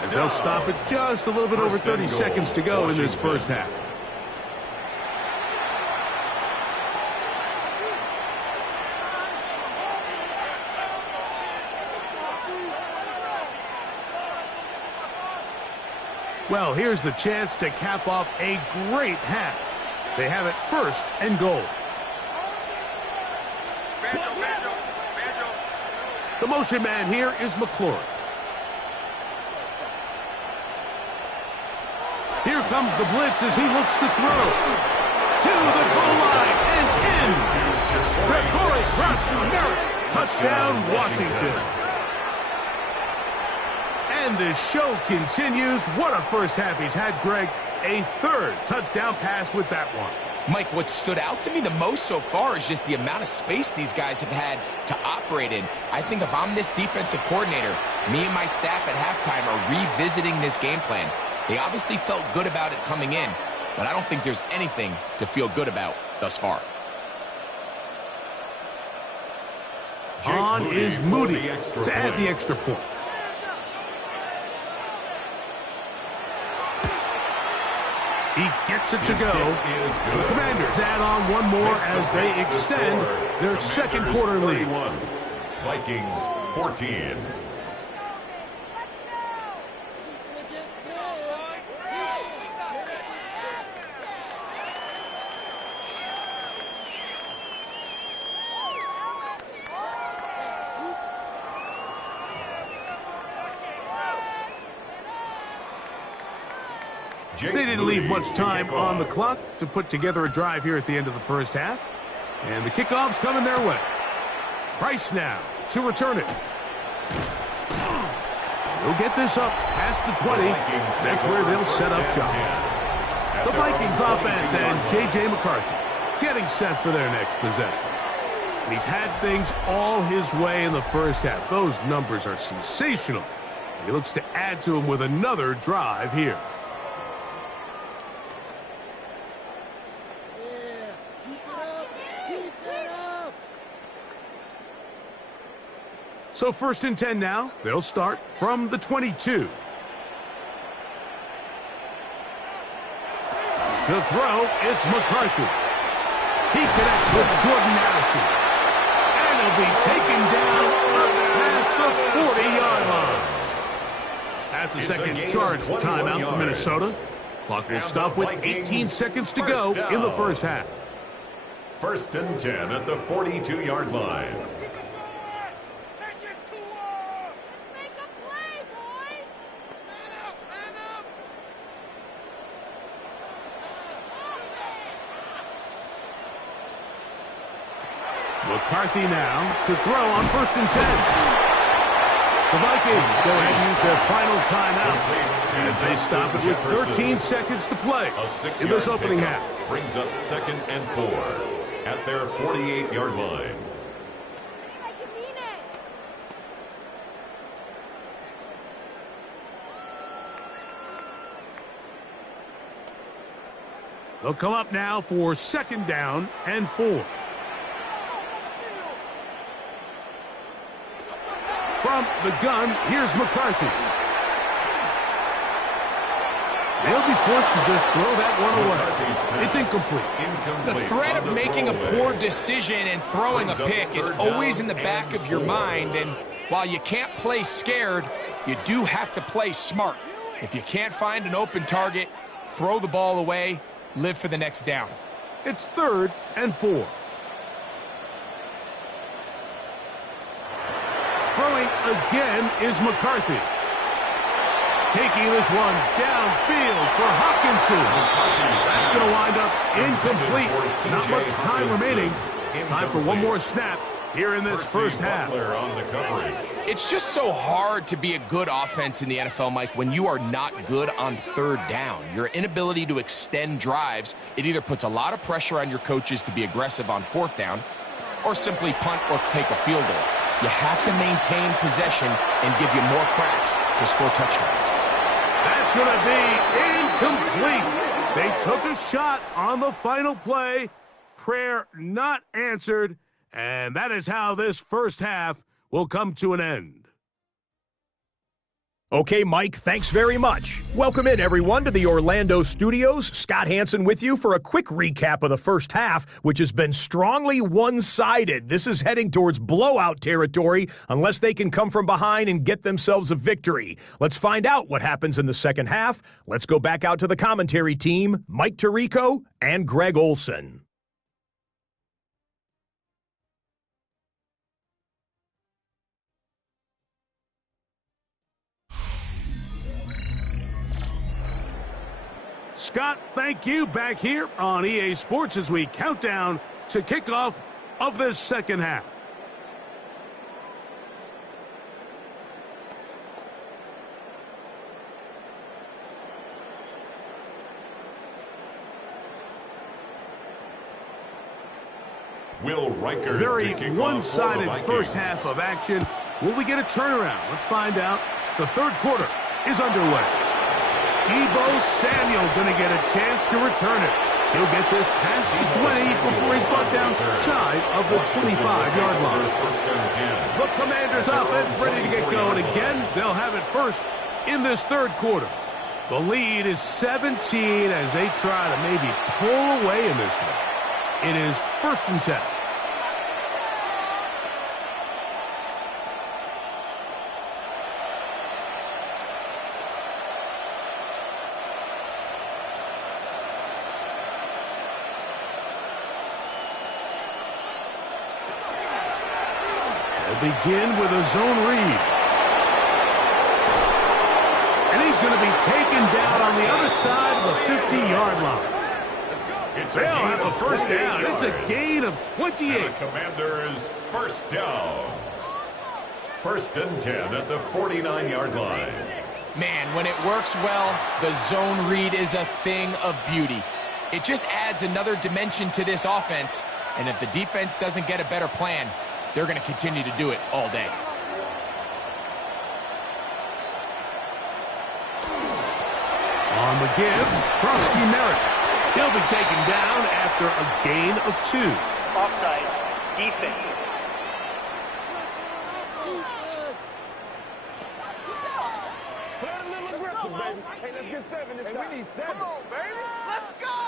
As they'll stop it just a little bit over 30 seconds to go in this first half. Well, here's the chance to cap off a great half. They have it first and goal. The motion man here is McClure. Here comes the blitz as he looks to throw. To the goal line and in. Ja'Cory Krosky-Merritt. Touchdown, Washington. And the show continues. What a first half he's had, Greg. A third touchdown pass with that one. Mike, what stood out to me the most so far is just the amount of space these guys have had to operate in. I think if I'm this defensive coordinator, me and my staff at halftime are revisiting this game plan. They obviously felt good about it coming in, but I don't think there's anything to feel good about thus far. On is Moody to add the extra point. He gets it to go. And the Commanders add on one more as they extend their second quarter lead. Vikings 14. They didn't leave much time on the clock to put together a drive here at the end of the first half. And the kickoff's coming their way. Price now to return it. They'll get this up past the 20. That's where they'll set up shop. The Vikings offense and J.J. McCarthy getting set for their next possession. And he's had things all his way in the first half. Those numbers are sensational. He looks to add to them with another drive here. So 1st and 10 now. They'll start from the 22. To throw, it's McCarthy. He connects with Jordan Addison. And he'll be taken down up past the 40-yard line. That's a second charge timeout for Minnesota. Clock will stop with 18 seconds to go in the first half. 1st and 10 at the 42-yard line. McCarthy now to throw on 1st and 10. The Vikings go ahead and use their final timeout as they stop it with 13 seconds to play in this opening half. Brings up 2nd and 4 at their 48-yard line. They'll come up now for 2nd down and 4. From the gun, here's McCarthy. They'll be forced to just throw that one away. It's incomplete. The threat of making a poor decision and throwing a pick is always in the back of your mind, and while you can't play scared, you do have to play smart. If you can't find an open target, throw the ball away, live for the next down. It's 3rd and 4. Throwing again is McCarthy. Taking this one downfield for Hopkinson. That's going to wind up incomplete. Not much time remaining. Time for one more snap here in this first half. It's just so hard to be a good offense in the NFL, Mike, when you are not good on 3rd down. Your inability to extend drives, it either puts a lot of pressure on your coaches to be aggressive on 4th down or simply punt or take a field goal. You have to maintain possession and give you more cracks to score touchdowns. That's going to be incomplete. They took a shot on the final play. Prayer not answered. And that is how this first half will come to an end. Okay, Mike, thanks very much. Welcome in, everyone, to the Orlando studios. Scott Hansen with you for a quick recap of the first half, which has been strongly one-sided. This is heading towards blowout territory unless they can come from behind and get themselves a victory. Let's find out what happens in the second half. Let's go back out to the commentary team, Mike Tirico and Greg Olson. Scott, thank you. Back here on EA Sports as we count down to kickoff of this second half. Will Riker. Very one-sided first half of action. Will we get a turnaround? Let's find out. The 3rd quarter is underway. Deebo Samuel going to get a chance to return it. He'll get this past the 20 before he's brought down shy of the 25-yard line. The Commanders offense ready to get going again. They'll have it first in this 3rd quarter. The lead is 17 as they try to maybe pull away in this one. It is 1st and 10. They'll begin with a zone read. And he's going to be taken down on the other side of the 50-yard line. They'll have a first down. It's a gain of 28. And the Commanders' first down. 1st and 10 at the 49-yard line. Man, when it works well, the zone read is a thing of beauty. It just adds another dimension to this offense, and if the defense doesn't get a better plan, they're going to continue to do it all day. On the give, Krusty Merritt. He'll be taken down after a gain of 2. Offside. Defense.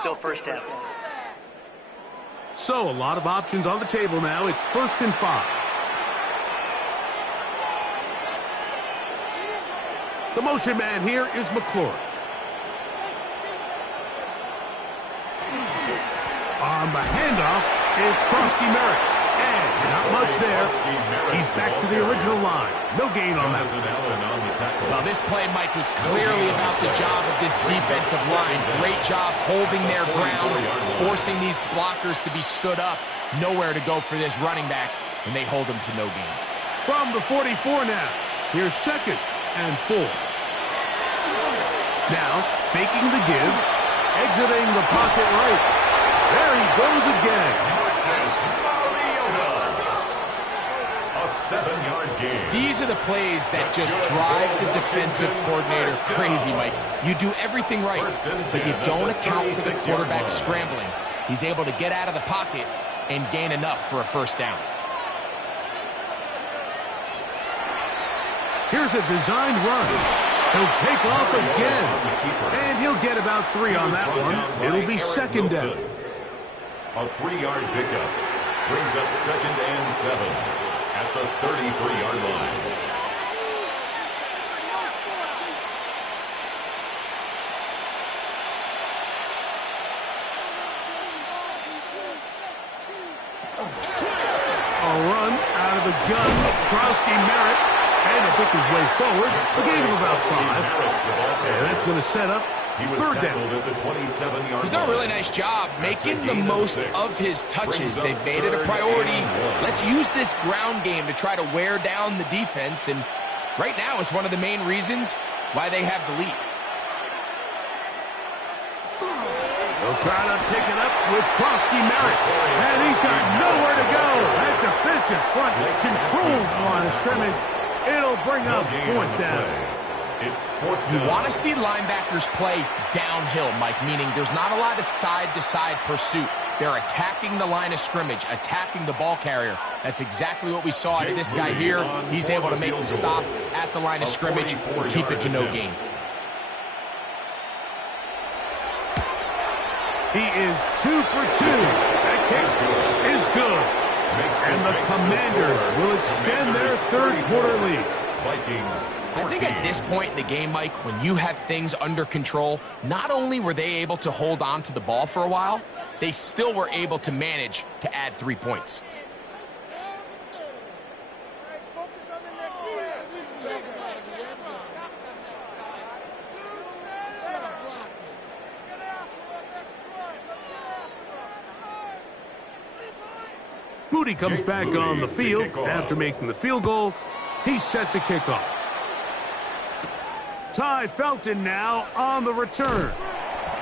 Still first down. So a lot of options on the table now. It's 1st and 5. The motion man here is McClure. On the handoff, it's Krusty Merritt. And not much there. He's back to the original line. No gain on that. Well, this play, Mike, was clearly about the job of this defensive line. Great job holding their ground, forcing these blockers to be stood up. Nowhere to go for this running back, and they hold him to no gain. From the 44 now, here's 2nd and 4. Now, faking the give, exiting the pocket right. There he goes again. A 7-yard gain. These are the plays that just drive the defensive coordinator crazy, Mike. You do everything right, but you don't account for the quarterback scrambling. He's able to get out of the pocket and gain enough for a first down. Here's a designed run. He'll take off again. And he'll get about 3 on that one. It'll be 2nd down. A 3-yard pickup brings up 2nd and 7 at the 33-yard line. A run out of the gun. Krusty Merritt. And he'll pick his way forward. A gain of about 5. And that's going to set up 3rd down. At the 27-yard He's done a really nice job making the most of his touches. They've made it a priority. Let's use this ground game to try to wear down the defense. And right now, it's one of the main reasons why they have the lead. They'll try to pick it up with Krusty Merritt. And he's got nowhere to go. That defensive front controls the line of scrimmage. It'll bring up 4th down. It's 4th down. You want to see linebackers play downhill, Mike, meaning there's not a lot of side-to-side pursuit. They're attacking the line of scrimmage, attacking the ball carrier. That's exactly what we saw out of this guy here. He's able to make the stop at the line of scrimmage and keep it to no gain. He is 2 for 2. That kick is good. And the Commanders will extend their 3rd quarter lead. Vikings. I think at this point in the game, Mike, when you have things under control, not only were they able to hold on to the ball for a while, they still were able to manage to add 3 points. Moody comes back on the field after making the field goal. He's set to kick off. Ty Felton now on the return.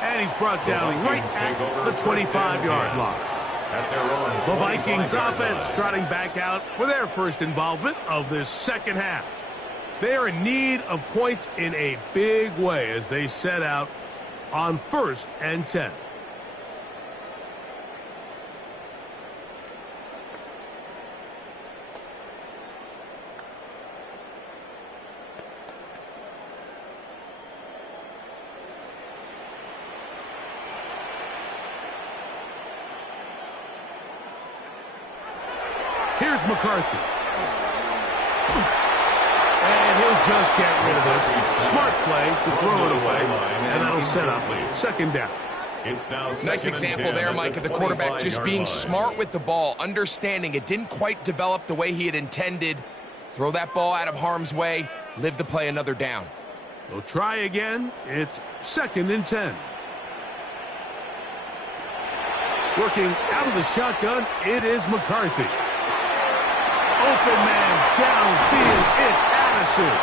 And he's brought down right at the 25-yard line. The Vikings offense trotting back out for their first involvement of this 2nd half. They are in need of points in a big way as they set out on 1st and 10. Here's McCarthy. And he'll just get rid of this. Smart play to throw it away, and that'll set up second down. It's now nice example there, Mike, of the quarterback just being smart with the ball, understanding it didn't quite develop the way he had intended. Throw that ball out of harm's way, live to play another down. They'll try again. It's 2nd and 10. Working out of the shotgun, it is McCarthy. Open man downfield, it's Addison.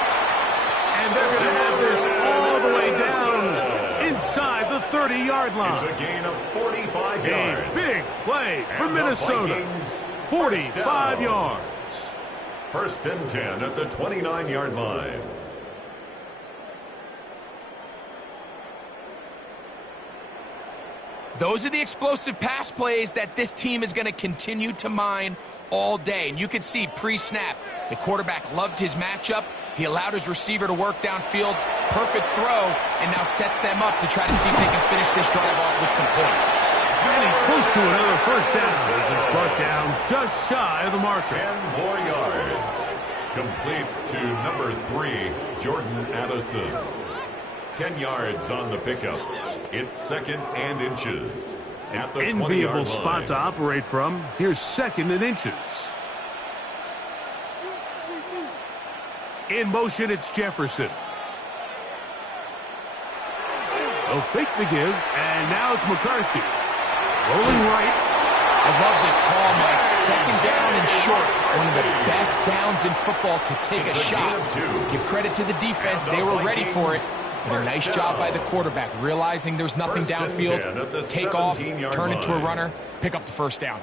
And they're going to have this all the way down inside the 30-yard line. It's a gain of 45 yards. A big play for Minnesota. Vikings, 45 yards. 1st and 10 at the 29-yard line. Those are the explosive pass plays that this team is going to continue to mine all day. And you can see pre-snap, the quarterback loved his matchup. He allowed his receiver to work downfield. Perfect throw, and now sets them up to try to see if they can finish this drive off with some points. And he's close to another first down. This is brought down just shy of the marker. 10 more yards. Complete to number 3, Jordan Addison. 10 yards on the pickup. It's 2nd and inches. At the enviable spot to operate from. Here's 2nd and inches. In motion, it's Jefferson. They'll fake the give, and now it's McCarthy. Rolling right. I love this call, Mike. 2nd down and short. One of the best downs in football to take a shot. Give credit to the defense. They were ready for it. But a nice job by the quarterback, realizing there's nothing downfield. Take off, turn into a runner, pick up the first down.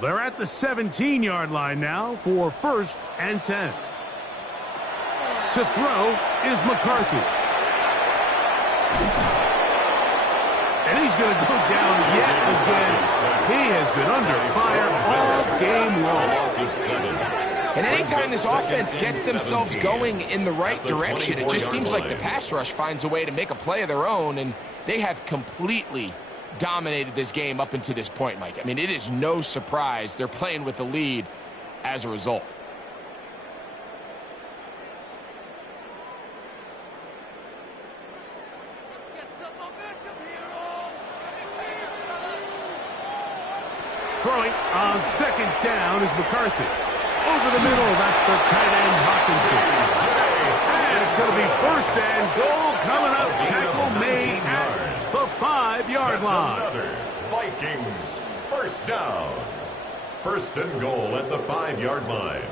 They're at the 17-yard line now for 1st and 10. To throw is McCarthy. And he's going to go down yet again. He has been under fire all game long. And anytime this offense gets themselves going in the right direction, it just seems like the pass rush finds a way to make a play of their own, and they have completely dominated this game up until this point, Mike. I mean, it is no surprise they're playing with the lead as a result. Throwing on 2nd down is McCarthy. Over the middle, that's the tight end Hawkinson. And it's going to be 1st and goal coming up. Tackle made at the 5-yard line. Another Vikings 1st down. 1st and goal at the 5-yard line.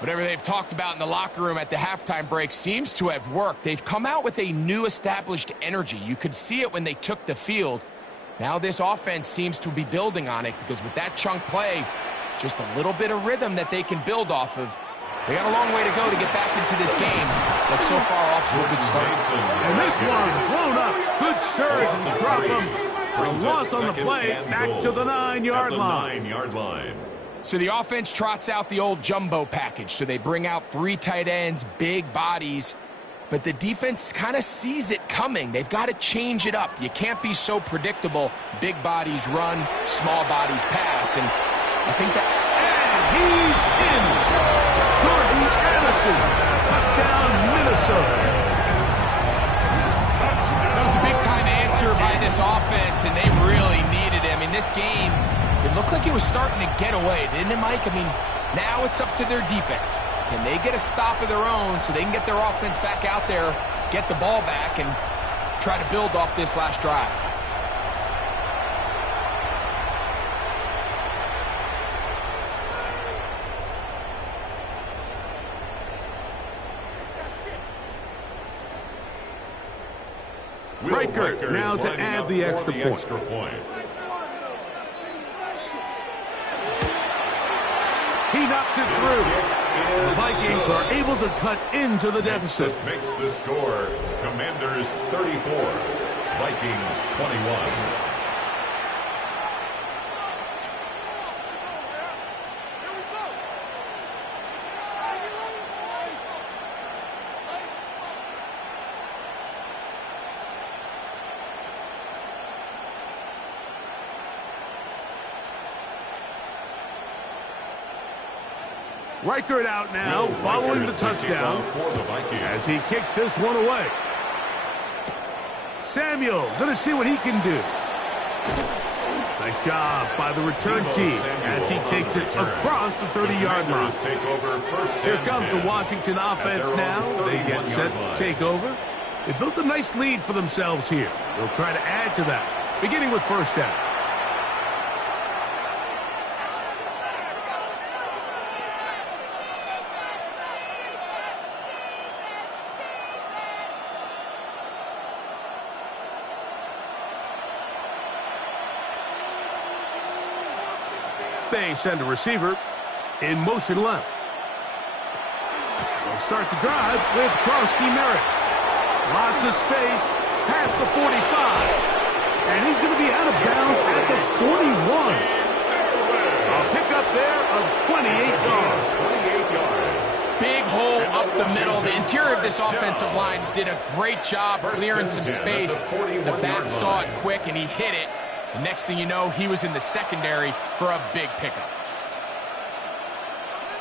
Whatever they've talked about in the locker room at the halftime break seems to have worked. They've come out with a new established energy. You could see it when they took the field. Now this offense seems to be building on it because with that chunk play, just a little bit of rhythm that they can build off of. They got a long way to go to get back into this game, but so far off to a good start. And this one blown up. Good surge and drop them. A loss on the play, back to the 9-yard line. So the offense trots out the old jumbo package. So they bring out 3 tight ends, big bodies, but the defense kind of sees it coming. They've got to change it up. You can't be so predictable. Big bodies run, small bodies pass, and I think that... And he's in. Jordan Addison. Touchdown, Minnesota. That was a big-time answer by this offense, and they really needed it. I mean, this game, it looked like it was starting to get away, didn't it, Mike? I mean, now it's up to their defense. Can they get a stop of their own so they can get their offense back out there, get the ball back, and try to build off this last drive? Riker now to add the extra point. He knocks it through. The Vikings are able to cut into the deficit. Makes the score Commanders 34, Vikings 21. Riker it out now, following the touchdown for the Vikings. as he kicks this one away. Samuel going to see what he can do. Nice job by the return team as he takes it across the 30-yard line. Here comes the Washington offense now. They get set to take over. They built a nice lead for themselves here. They'll try to add to that, beginning with first down. They send a receiver in motion left. They'll start the drive with Krosky Merritt. Lots of space past the 45. And he's going to be out of bounds at the 41. A pickup there of 28 yards. Big hole up the middle. The interior of this offensive line did a great job clearing some space. The back saw it quick, and he hit it. The next thing you know, he was in the secondary for a big pickup.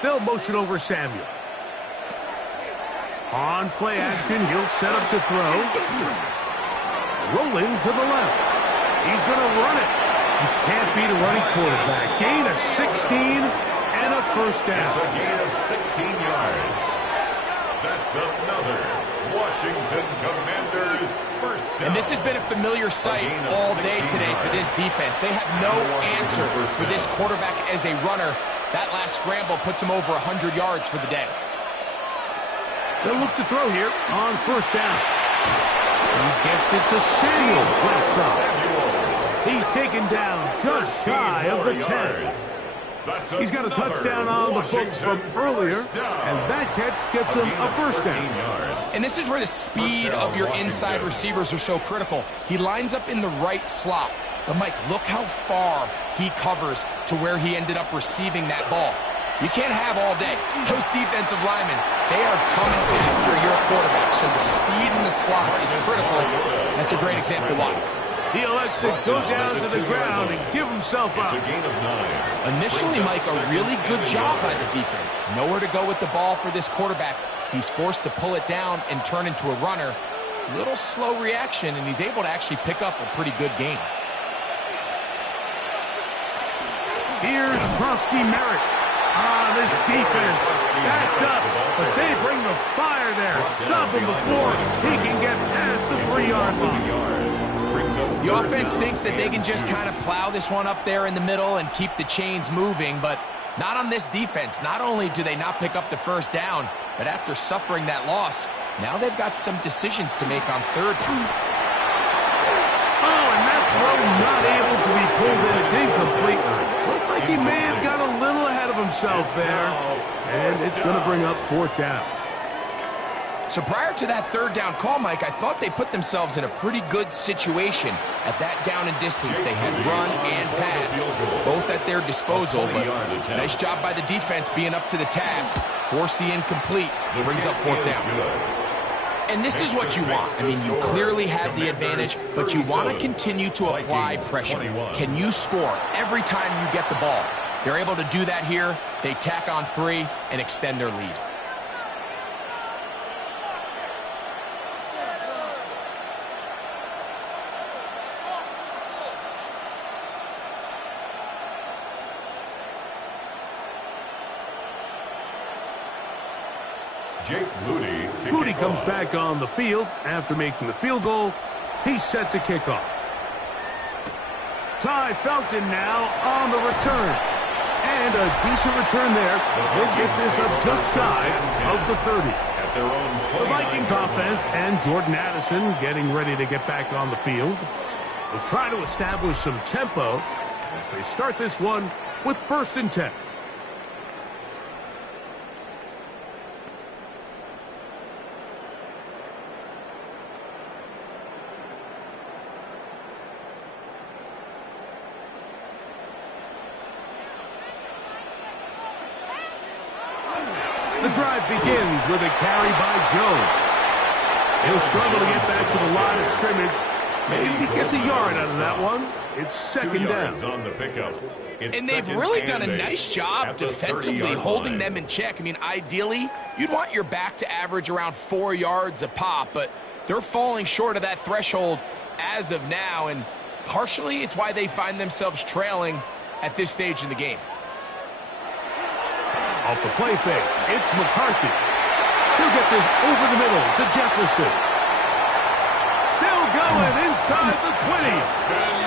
They'll motion over Samuel. On play action, he'll set up to throw. Rolling to the left. He's going to run it. You can't beat a running quarterback. Gain of 16 and a first down. It's a gain of 16 yards. That's another Washington Commanders first down. And this has been a familiar sight all day today for this defense. They have no answer for this quarterback as a runner. That last scramble puts him over 100 yards for the day. They'll look to throw here on first down. He gets it to Samuel. Left side. He's taken down just shy of the 10. He's got a touchdown on the books from earlier, and that catch gets him a first down. And this is where the speed of your inside receivers are so critical. He lines up in the right slot. But, Mike, look how far he covers to where he ended up receiving that ball. You can't have all day. Those defensive linemen, they are coming after your quarterback, so the speed in the slot is critical. That's a great example why. He elects to go down to the ground and give himself up. Initially, Mike, a really good job by the defense. Nowhere to go with the ball for this quarterback. He's forced to pull it down and turn into a runner. Little slow reaction, and he's able to actually pick up a pretty good game. Here's Krosky Merritt. This defense backed up, but they bring the fire there. Stop him before he can get past the 3-yard line. The offense thinks that they can just kind of plow this one up there in the middle and keep the chains moving, but not on this defense. Not only do they not pick up the first down, but after suffering that loss, now they've got some decisions to make on third down. Oh, and that throw not able to be pulled in. It's incomplete. Looked like he may have got a little ahead of himself there, and it's going to bring up fourth down. So prior to that third down call, Mike, I thought they put themselves in a pretty good situation at that down and distance. They had run and pass, both at their disposal, but nice job by the defense being up to the task. Force the incomplete, brings up fourth down. And this is what you want. I mean, you clearly have the advantage, but you want to continue to apply pressure. Can you score every time you get the ball? They're able to do that here. They tack on 3 and extend their lead. Jake Moody comes back on the field after making the field goal. He's set to kick off. Ty Felton now on the return. And a decent return there. He'll get this up just shy of the 30. The Vikings offense and Jordan Addison getting ready to get back on the field. They'll try to establish some tempo as they start this one with 1st and 10. The drive begins with a carry by Jones. He'll struggle to get back to the line of scrimmage. Maybe he gets a yard out of that one. It's 2 second yards down. on the pickup. It's And they've second really and done a 8 nice job at the defensively 30-yard holding line. them in check. I mean, ideally, you'd want your back to average around 4 yards a pop, but they're falling short of that threshold as of now, and partially it's why they find themselves trailing at this stage in the game. Off the play fake, it's McCarthy. He'll get this over the middle to Jefferson. Still going inside the 20.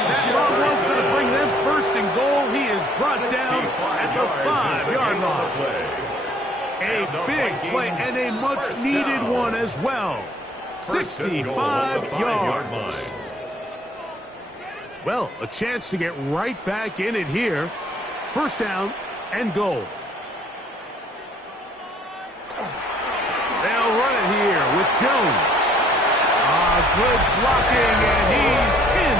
That long one's going to bring them first and goal. He is brought down at the 5-yard line. A big play and a much-needed one as well. 65 yards. Well, a chance to get right back in it here. First down and goal. They'll run it here with Jones. Good blocking, and he's in.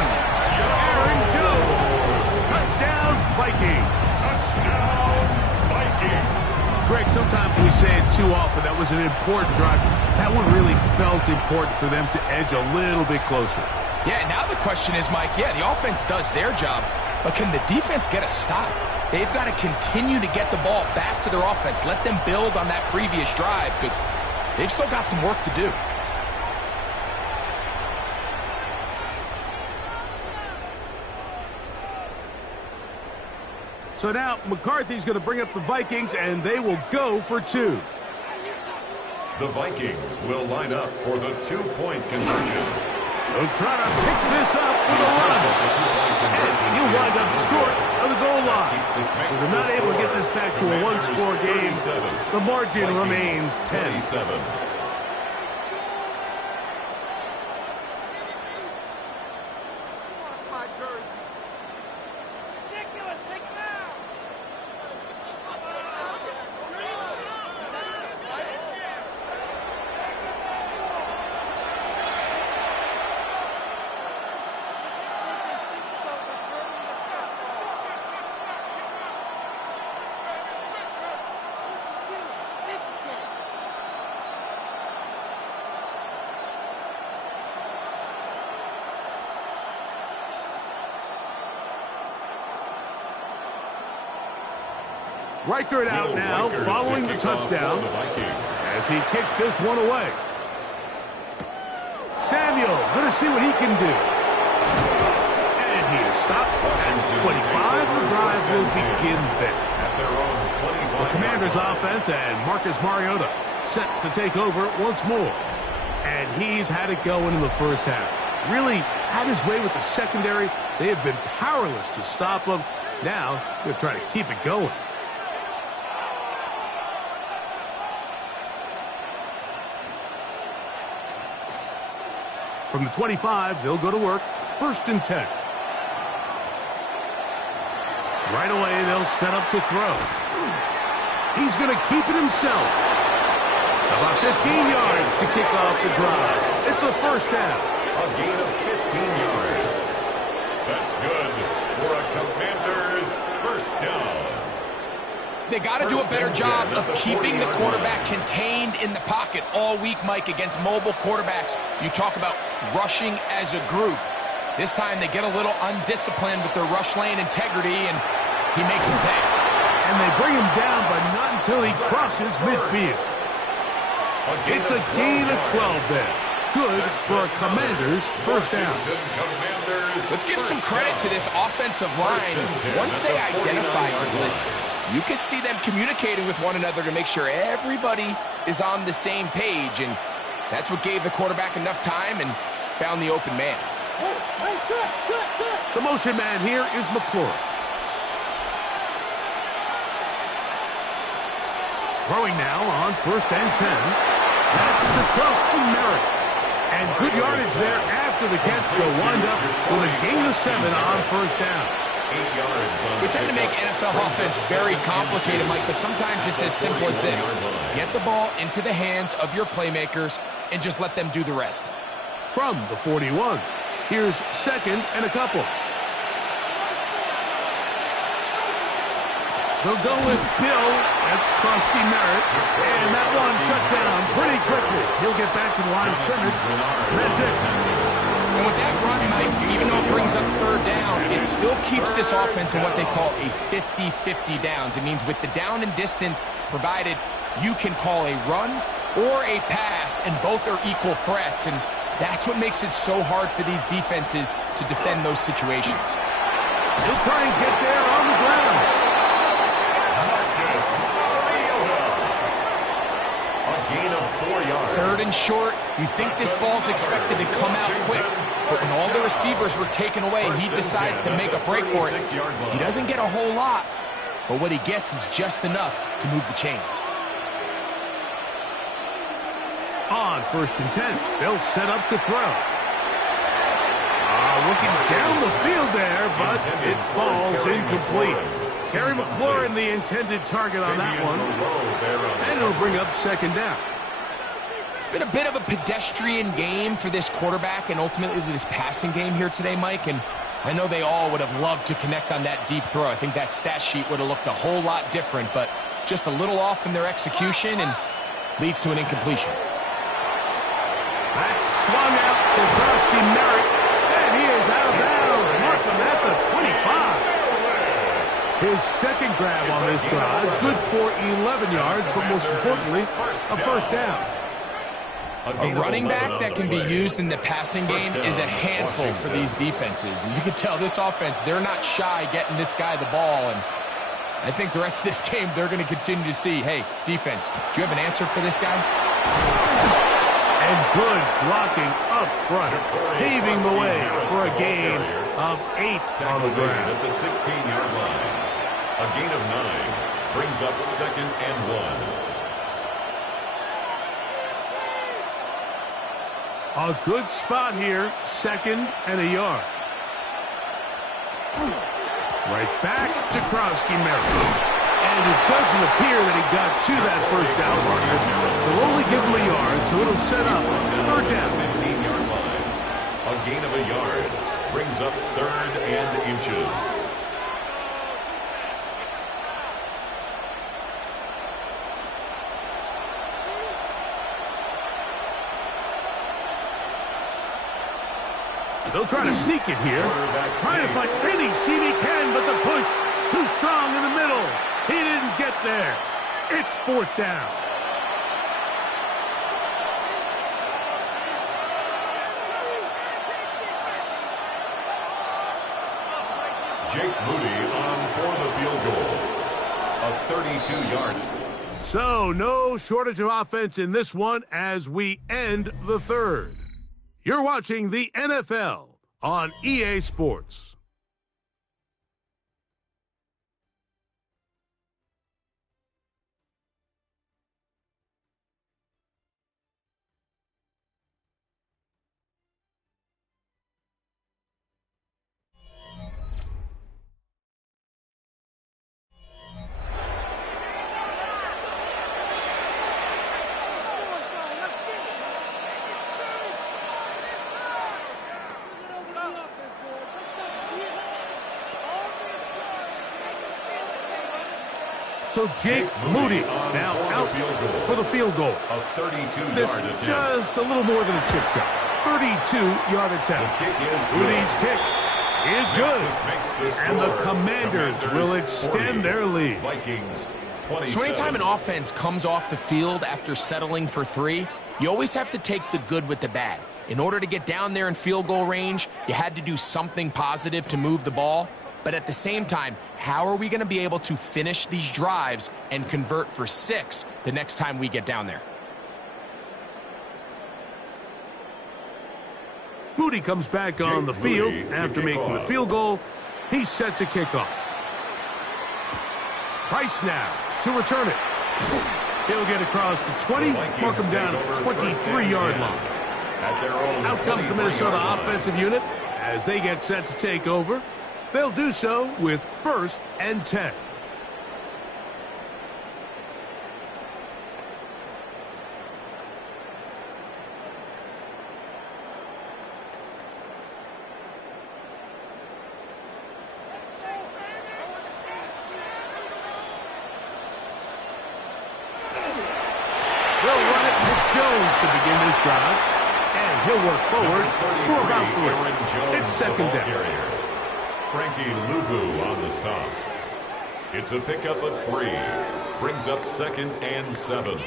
Aaron Jones. Touchdown, Vikings. Touchdown, Vikings. Greg, sometimes we say it too often. That was an important drive. That one really felt important for them to edge a little bit closer. Yeah, now the question is, Mike, the offense does their job, but can the defense get a stop? They've got to continue to get the ball back to their offense. Let them build on that previous drive because they've still got some work to do. So now McCarthy's going to bring up the Vikings, and they will go for 2. The Vikings will line up for the 2-point conversion. They'll try to pick this up with a run. And he'll wind up short of the goal line. So they're not able to get this back to a one-score game. The margin remains 10. Reichert out now, following the touchdown, as he kicks this one away. Samuel, going to see what he can do. And he is stopped at 25. The drive will begin there. The Commanders' offense and Marcus Mariota set to take over once more. And he's had it going in the first half. Really had his way with the secondary. They have been powerless to stop him. Now, they're trying to keep it going. From the 25, they'll go to work. First and 10. Right away, they'll set up to throw. He's going to keep it himself. About 15 yards to kick off the drive. It's a first down. A gain of 15 yards. That's good for a Commanders first down. They got to do a better job of keeping the quarterback contained in the pocket all week, Mike, against mobile quarterbacks. You talk about rushing as a group. This time they get a little undisciplined with their rush lane integrity, and he makes them pay. And they bring him down, but not until he crosses midfield. It's a gain of 12 there. Good for a Commanders first down. Let's give some credit to this offensive line. Once they identify the blitz, you can see them communicating with one another to make sure everybody is on the same page, and that's what gave the quarterback enough time and found the open man. The motion man here is McClure. Throwing now on first and 10. That's to Trusty Merritt. And good yardage there after the catch. They'll wind up with a gain of 7 on first down. 8 yards on We tend to make NFL offense very complicated, Mike, but sometimes it's as simple as this. Get the ball into the hands of your playmakers and just let them do the rest. From the 41, here's second and a couple. They'll go with Bill. That's Trusty Merritt. And that one shut down pretty quickly. He'll get back to the line of scrimmage. That's it. And with that run, Mike, even though it brings up third down, it still keeps this offense in what they call a 50-50 downs. It means with the down and distance provided, you can call a run or a pass, and both are equal threats. And that's what makes it so hard for these defenses to defend those situations. He'll try and get there on the ground. A gain of 4 yards. Third and short, you think this ball's expected to come out quick, but when all the receivers were taken away, he decides to make a break for it. He doesn't get a whole lot, but what he gets is just enough to move the chains. On 1st and 10, they'll set up to throw. Looking down the field there, but it falls incomplete. Terry McLaurin, the intended target on that one. And it'll bring up 2nd down. It's been a bit of a pedestrian game for this quarterback and ultimately this passing game here today, Mike. And I know they all would have loved to connect on that deep throw. I think that stat sheet would have looked a whole lot different, but just a little off in their execution and leads to an incompletion. That's swung out to Krusty Merritt, and he is out of bounds. Mark him at the 25. His 2nd grab on this drive, good for 11 yards, but most importantly, a 1st down. A running back that can be used in the passing game is a handful for these defenses. And you can tell this offense, they're not shy getting this guy the ball. And I think the rest of this game, they're going to continue to see, hey, defense, do you have an answer for this guy? And good blocking up front, paving the way for a gain of 8 on the ground. At the 16-yard line. A gain of 9 brings up 2nd and 1. A good spot here, 2nd and a yard. Right back to Krusty Merritt. And it doesn't appear that he got to that 1st down marker. They'll only give him a yard, so it'll set up 3rd down. 15-yard line. A gain of a yard brings up 3rd and inches. They'll try to sneak it here. Trying to find any seam he can, but the push too strong in the middle. He didn't get there. It's 4th down. Jake Moody on for the field goal. A 32-yard. So no shortage of offense in this one as we end the 3rd. You're watching the NFL on EA Sports. So Jake Moody now out for the field goal. A 32-yard This attempt. just a little more than a chip shot. 32-yard attempt. Kick is good. Moody's kick is good. And the Commanders will extend their lead. Vikings, So anytime an offense comes off the field after settling for 3, you always have to take the good with the bad. In order to get down there in field goal range, you had to do something positive to move the ball. But at the same time, how are we going to be able to finish these drives and convert for 6 the next time we get down there? Moody comes back on the field after making the field goal. He's set to kick off. Price now to return it. He'll get across the 20, mark him down at the 23-yard line. Out comes the Minnesota offensive unit as they get set to take over. They'll do so with 1st and 10. They'll run it with Jones to begin this drive. And he'll work forward for about 3. It's second down. Frankie Louvu on the stop. It's a pickup of 3. Brings up 2nd and 7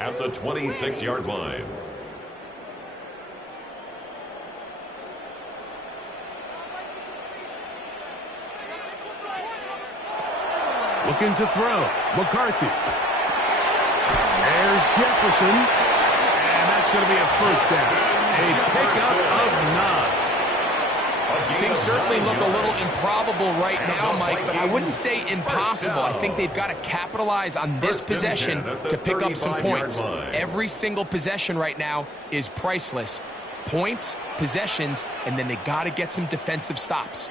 at the 26-yard line. Looking to throw. McCarthy. There's Jefferson. And that's going to be a first down. A pickup of 9. Things certainly look a little improbable right now, Mike, but I wouldn't say impossible. I think they've got to capitalize on this possession to pick up some points. Every single possession right now is priceless. Points, possessions, and then they got to get some defensive stops.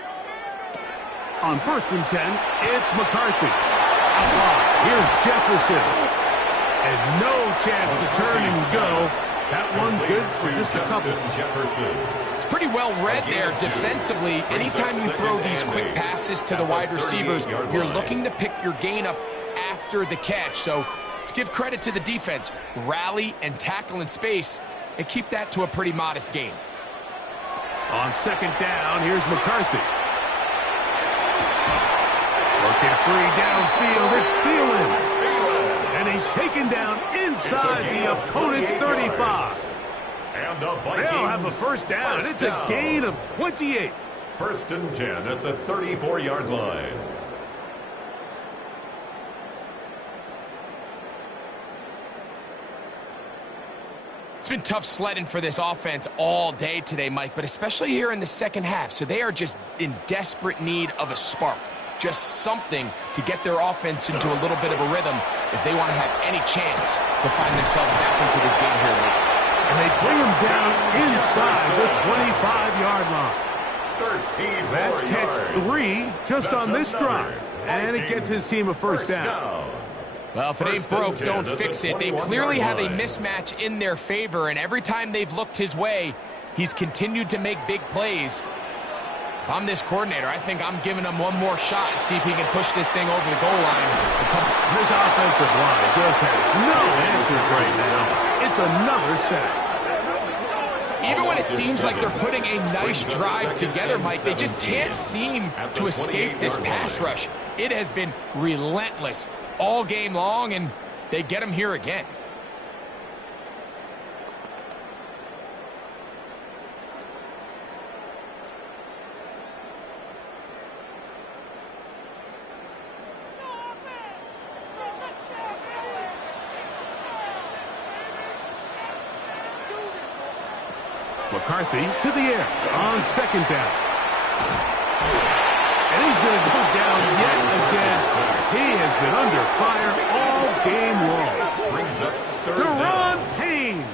On 1st and 10, it's McCarthy. Here's Jefferson. And no chance to turn and go. That one good for just a couple. It's pretty well read there defensively. Anytime you throw these quick passes to the wide receivers, you're looking to pick your gain up after the catch. So let's give credit to the defense. Rally and tackle in space and keep that to a pretty modest gain. On 2nd down, here's McCarthy. Working free downfield, it's Thielen. And he's taken down inside the opponent's 35. And the Vikings They'll have a first down. It's a gain of 28. 1st and 10 at the 34-yard line. It's been tough sledding for this offense all day today, Mike, but especially here in the second half. So they are just in desperate need of a spark. Just something to get their offense into a little bit of a rhythm if they want to have any chance to find themselves back into this game here late. And they bring him down inside the 25-yard line. 13 That's catch yards. 3 just on this drive. And it gets his team a first down. Well, if it ain't broke, don't fix it. They clearly have a mismatch in their favor, and every time they've looked his way, he's continued to make big plays. If I'm this coordinator, I think I'm giving him one more shot and see if he can push this thing over the goal line. This offensive line just has no answers right now. It's another sack. Even when it seems like they're putting a nice drive together, Mike, they just can't seem to escape this pass rush. It has been relentless all game long, and they get him here again. McCarthy to the air on 2nd down. And he's going to go down yet again. He has been under fire all game long. Brings up 3rd Deron down. Payne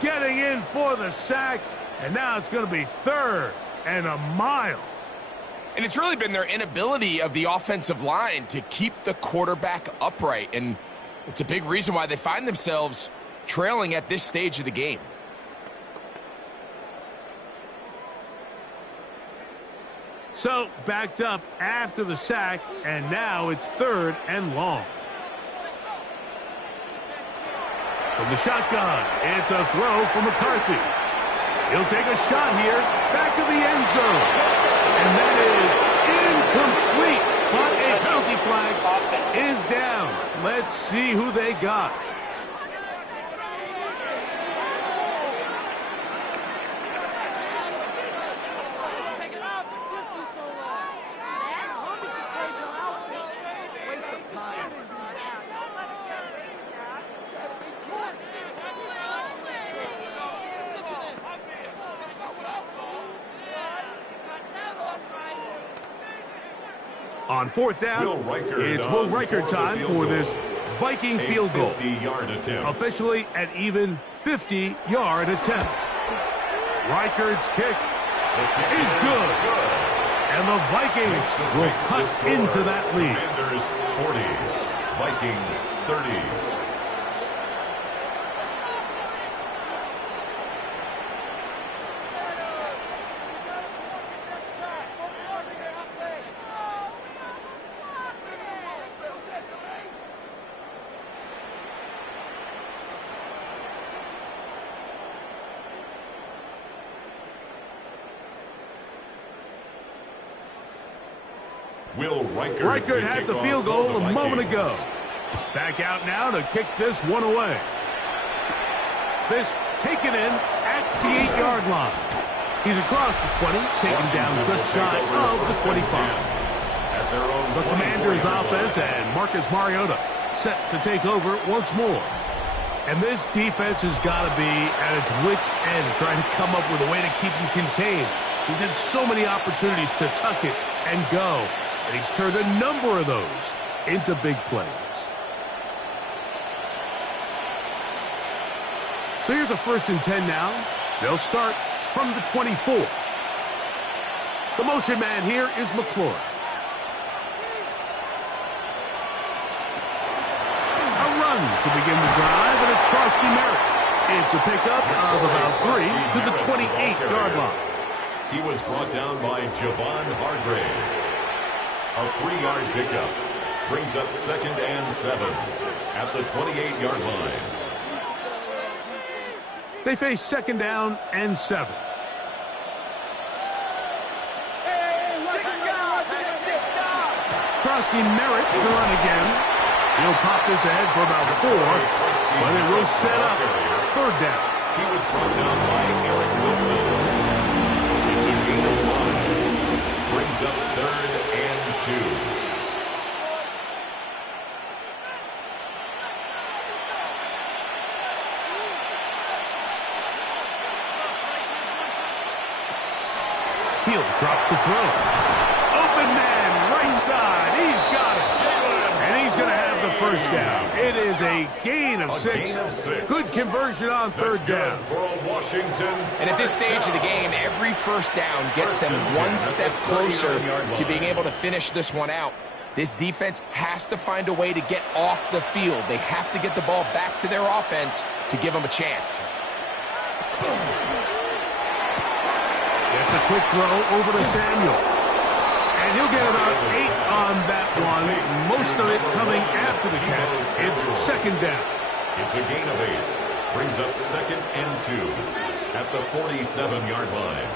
getting in for the sack. And now it's going to be 3rd and a mile. And it's really been their inability of the offensive line to keep the quarterback upright. And it's a big reason why they find themselves trailing at this stage of the game. So, backed up after the sack, and now it's 3rd and long. From the shotgun, it's a throw for McCarthy. He'll take a shot here, back to the end zone. And that is incomplete, but a penalty flag is down. Let's see who they got. On 4th down, it's Will Reichard time for this Viking field goal. 50-yard attempt. Officially an even 50-yard attempt. Reichard's kick is good. And the Vikings will cut into that lead. Commanders 40, Vikings 30. Will Reichert had the field goal a moment ago. He's back out now to kick this one away. This taken in at the 8-yard line. He's across the 20, taken down just shy of the 25. The Commanders' offense and Marcus Mariota set to take over once more. And this defense has got to be at its wits' end, trying to come up with a way to keep him contained. He's had so many opportunities to tuck it and go, and he's turned a number of those into big plays. So here's a 1st and 10 now. They'll start from the 24. The motion man here is McClure. A run to begin the drive, and it's Krosky Merritt. It's a pickup of about 3 to the 28-yard line. He was brought down by Javon Hargrave. A 3-yard pickup brings up 2nd and 7 at the 28-yard line. They face 2nd down and 7. Krosky Merritt to run again. He'll pop this ahead for about 4, but it will set up 3rd down. He was brought down by Eric Wilson. It's a gain of 1. Brings up 3rd and 2. He'll drop to throw. Open man, right side. He's got it. And he's going to have the 1st down. It is a gain of 6. Good conversion on 3rd down. For Washington. And at this stage of the game, every 1st down gets them one step closer to being able to finish this one out. This defense has to find a way to get off the field. They have to get the ball back to their offense to give them a chance. It's a quick throw over to Samuel. And he'll get about 8 on that one. Most of it coming after the catch. It's 2nd down. It's a gain of 8. Brings up 2nd and 2 at the 47-yard line.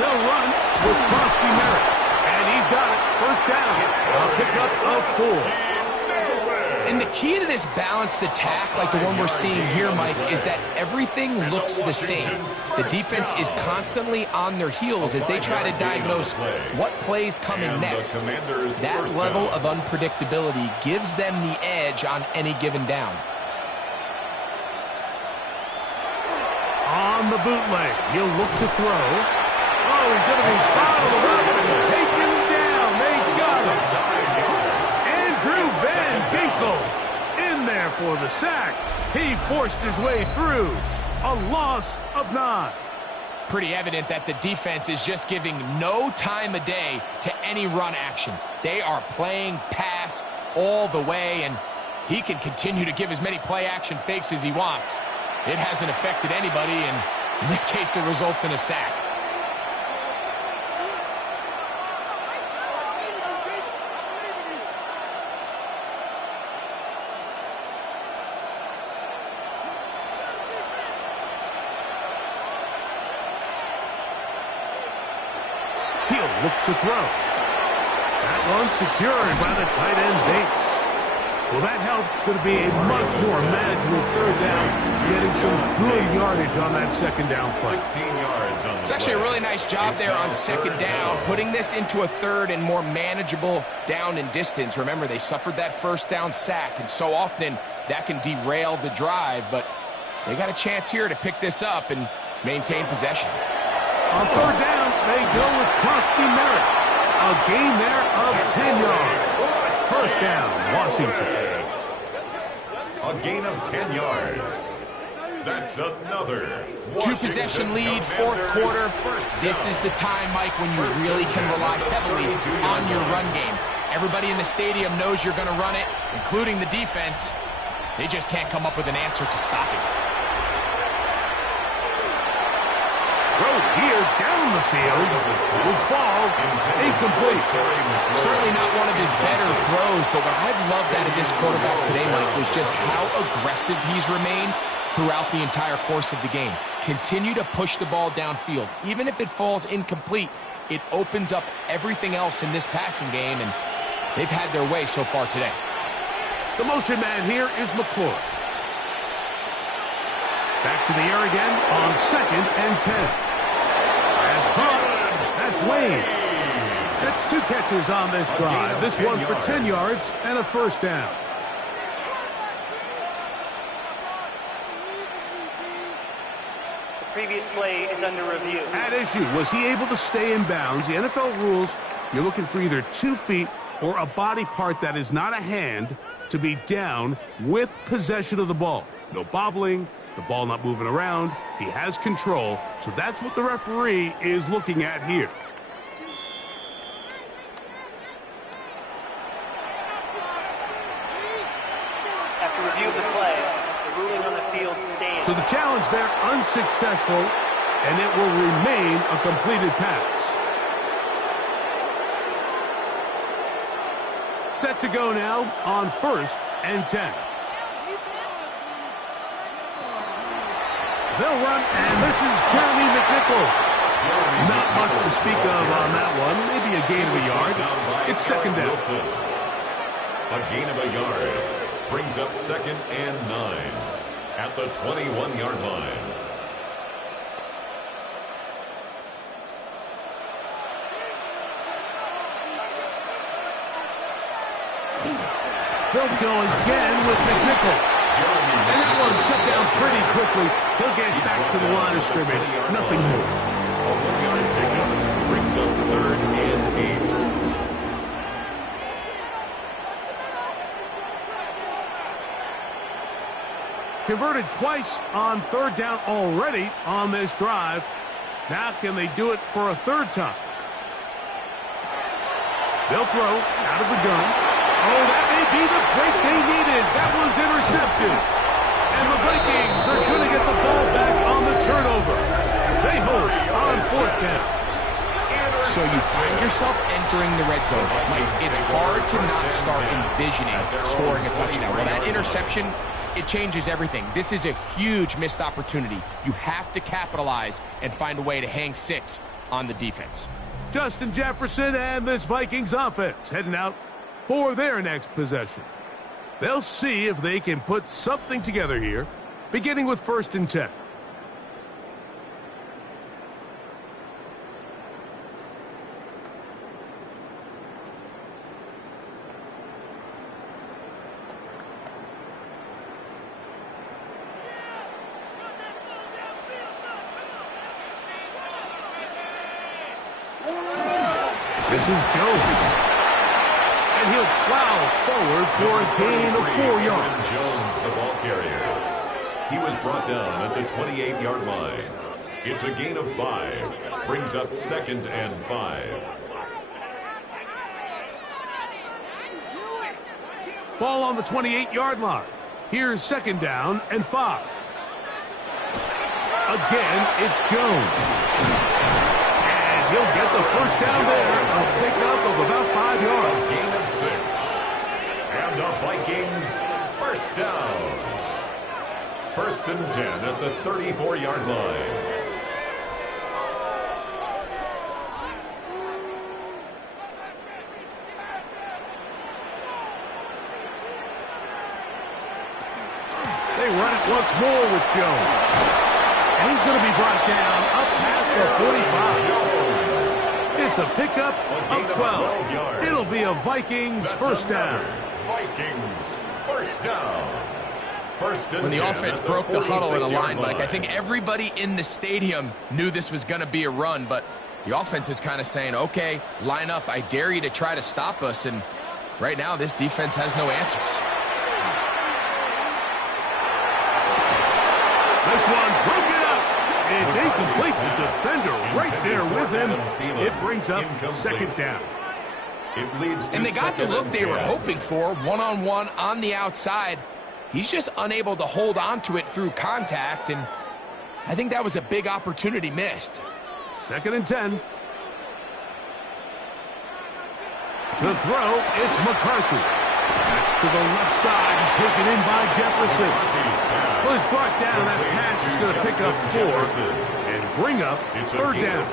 They'll run with Krosky Merritt. And he's got it. 1st down. A pickup of 4. And the key to this balanced attack, like the one we're seeing here, Mike, is that everything looks the same. The defense is constantly on their heels as they try to diagnose what play's coming next. That level of unpredictability gives them the edge on any given down. On the bootleg, he'll look to throw. Oh, he's going to be fouled up and taken down. They got him. Andrew Van Ginkel in there for the sack. He forced his way through. A loss of 9. Pretty evident that the defense is just giving no time of day to any run actions. They are playing pass all the way, and he can continue to give as many play-action fakes as he wants. It hasn't affected anybody, and in this case, it results in a sack. He'll look to throw. That one secured by the tight end Bates. Well, that helps. It's going to be a much more manageable 3rd down. Getting some good yardage on that 2nd down play. 16 yards on the It's actually a really nice job there on 2nd down, putting this into a 3rd and more manageable down and distance. Remember, they suffered that 1st down sack, and so often that can derail the drive, but they got a chance here to pick this up and maintain possession. On 3rd down, they go with Krosky Merritt. A gain there of 10 yards. 1st down, Washington. A gain of 10 yards. That's another. 2-possession lead, 4th quarter. This is the time, Mike, when you really can rely heavily on your run game. Everybody in the stadium knows you're going to run it, including the defense. They just can't come up with an answer to stop it. throw here down the field will fall incomplete. Certainly not one of his better throws, but what I've loved out of this quarterback today, Mike, was just how aggressive he's remained throughout the entire course of the game. Continue to push the ball downfield. Even if it falls incomplete, it opens up everything else in this passing game, and they've had their way so far today. The motion man here is McClure. Back to the air again on 2nd and 10. As caught, that's Wayne. That's 2 catches on this drive. This one for 10 yards and a first down. The previous play is under review. At issue, was he able to stay in bounds? The NFL rules, you're looking for either 2 feet or a body part that is not a hand to be down with possession of the ball. No bobbling, the ball not moving around. He has control, so that's what the referee is looking at here. After review of the play, the ruling on the field stands. So the challenge there unsuccessful, and it will remain a completed pass. Set to go now on 1st and 10. They'll run, and this is Jeremy McNichols. Not much to speak of on that one. Maybe a gain of a yard. It's 2nd down. A gain of a yard brings up 2nd and 9 at the 21-yard line. They'll go again with McNichols. And that one shut down pretty quickly. He'll get back to the line of scrimmage. Nothing more. A 1-yard pickup brings up 3rd and 8. Converted twice on 3rd down already on this drive. Now can they do it for a 3rd time? They'll throw out of the gun. Oh, that may be the break they needed. That one's intercepted. And the Vikings are going to get the ball back on the turnover. They hold on 4th down. So you find yourself entering the red zone. Mike, it's hard to not start envisioning scoring a touchdown. Well, that interception, it changes everything. This is a huge missed opportunity. You have to capitalize and find a way to hang 6 on the defense. Justin Jefferson and this Vikings offense heading out for their next possession. They'll see if they can put something together here, beginning with 1st and 10. This is Jones. And he'll plow forward for a gain of 4 yards. Jones, the ball carrier. He was brought down at the 28-yard line. It's a gain of 5. Brings up 2nd and 5. Ball on the 28-yard line. Here's 2nd down and 5. Again, it's Jones. And he'll get the first down there. A pickup of about 5 yards. Gain of 6. And the Vikings first down. 1st and 10 at the 34-yard line. They run it once more with Jones. And he's going to be brought down up past the 45. It's a pickup of 12. It'll be a Vikings first down. Vikings first down. When the offense broke the huddle in a line, Mike, I think everybody in the stadium knew this was going to be a run, but the offense is kind of saying, okay, line up. I dare you to try to stop us, and right now this defense has no answers. This one broken up. It's incomplete. The defender right there with him. It brings up 2nd down. It leads to and they got the look they were hoping for, one-on-one on the outside. He's just unable to hold on to it through contact, and I think that was a big opportunity missed. 2nd and 10. To throw, it's McCarthy. That's to the left side and taken in by Jefferson. Well, he's brought down. That pass is going to pick up 4 and bring up 3rd down.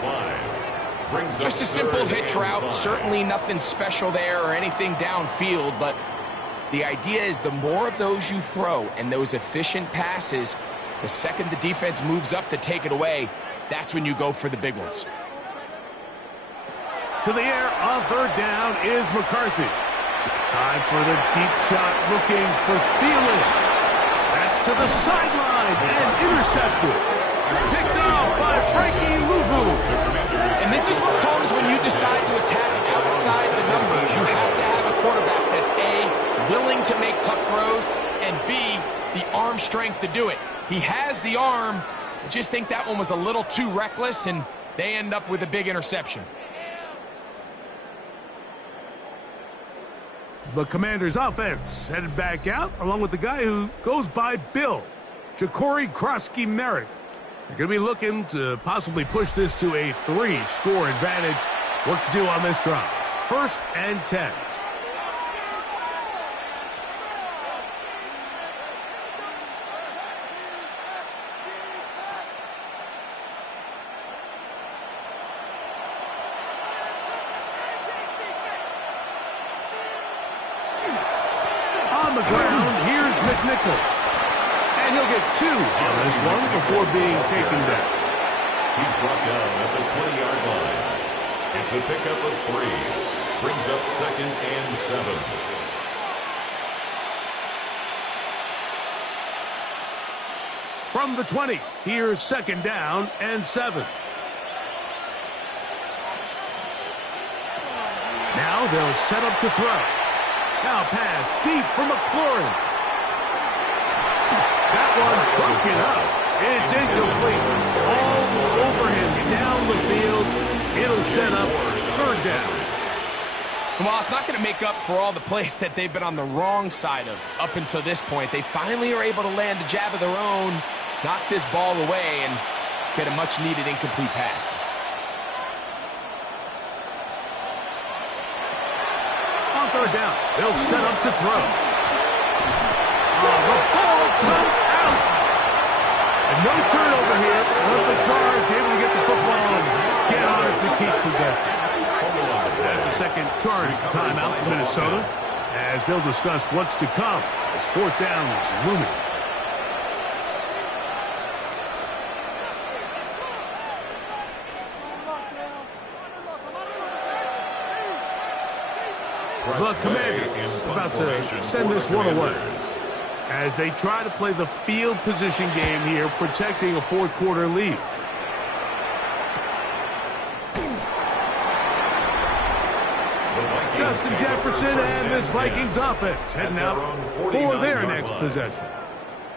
Just a simple hitch route. Certainly nothing special there or anything downfield, but the idea is the more of those you throw and those efficient passes, the second the defense moves up to take it away, that's when you go for the big ones. To the air on 3rd down is McCarthy. Time for the deep shot, looking for Thielen. That's to the sideline and intercepted. Picked off by Frankie Louvu. And this is what comes when you decide to attack outside the numbers. You have to have a quarterback that's A, willing to make tough throws, and B, the arm strength to do it. He has the arm. I just think that one was a little too reckless, and they end up with a big interception. The Commanders' offense headed back out, along with the guy who goes by Bill, Ja'Cory Krosky-Merritt. They're going to be looking to possibly push this to a 3-score advantage. Work to do on this drive. 1st and 10. On the ground, here's McNichols. And he'll get 2 on this one before being taken down. He's brought down at the 20-yard line. It's a pickup of 3. Brings up 2nd and 7. From the 20, here's 2nd down and 7. Now they'll set up to throw. Now pass deep for McLaurin. That one broken up. It's incomplete. All over him down the field. It'll set up 3rd down. Well, it's not going to make up for all the plays that they've been on the wrong side of up until this point. They finally are able to land a jab of their own, knock this ball away, and get a much-needed incomplete pass. On 3rd down, they'll set up to throw. The ball comes out. And no turnover here. One of the guards able to get the football and get on it to keep possession. That's a second charge timeout for Minnesota, as they'll discuss what's to come as 4th down is looming. The Commanders about to send this one away as they try to play the field position game here, protecting a 4th quarter lead. Justin Jefferson and this Vikings offense heading out for their next possession.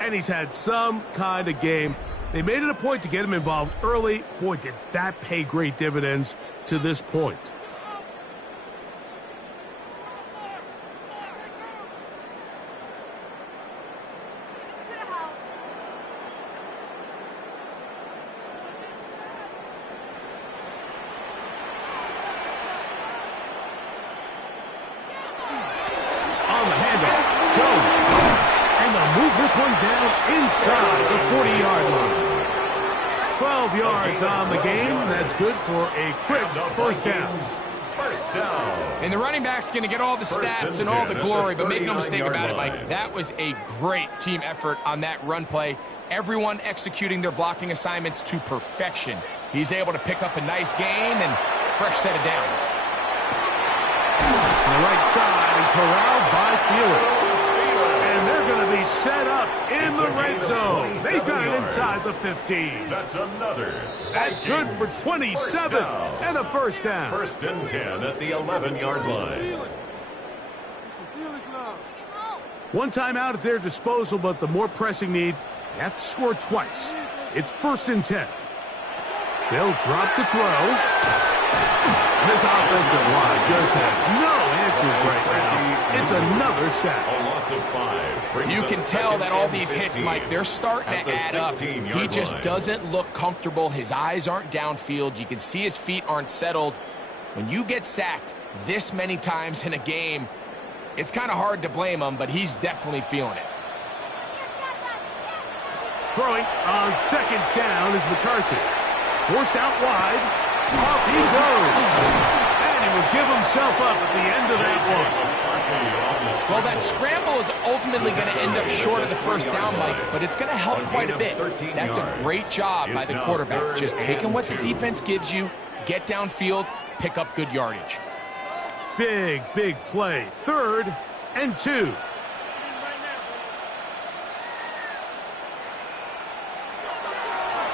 And he's had some kind of game. They made it a point to get him involved early. Boy, did that pay great dividends to this point. One down inside the 40-yard line. 12 yards on the game. That's good for a quick 1st down. 1st down. And the running back's going to get all the stats and all the glory, but make no mistake about it, Mike, that was a great team effort on that run play. Everyone executing their blocking assignments to perfection. He's able to pick up a nice gain and fresh set of downs. To the right side and corralled by Thielen. And they're going to be set up in the red zone. They've got it inside the 15. That's another. That's good for 27 and a 1st down. 1st and 10 at the 11-yard line. One timeout at their disposal, but the more pressing need, they have to score twice. It's 1st and 10. They'll drop to throw. This offensive line just has no answers right now. It's another sack. A loss of 5. You can tell that all these hits, Mike, they're starting to add up. He just doesn't look comfortable. His eyes aren't downfield. You can see his feet aren't settled. When you get sacked this many times in a game, it's kind of hard to blame him, but he's definitely feeling it. Throwing on second down is McCarthy. Forced out wide. Off he goes. And he will give himself up at the end of that one. Well, that scramble is ultimately going to end up short of the first down, Mike, but it's going to help quite a bit. That's a great job by the quarterback. Just taking what the defense gives you, get downfield, pick up good yardage. Big play. 3rd and 2.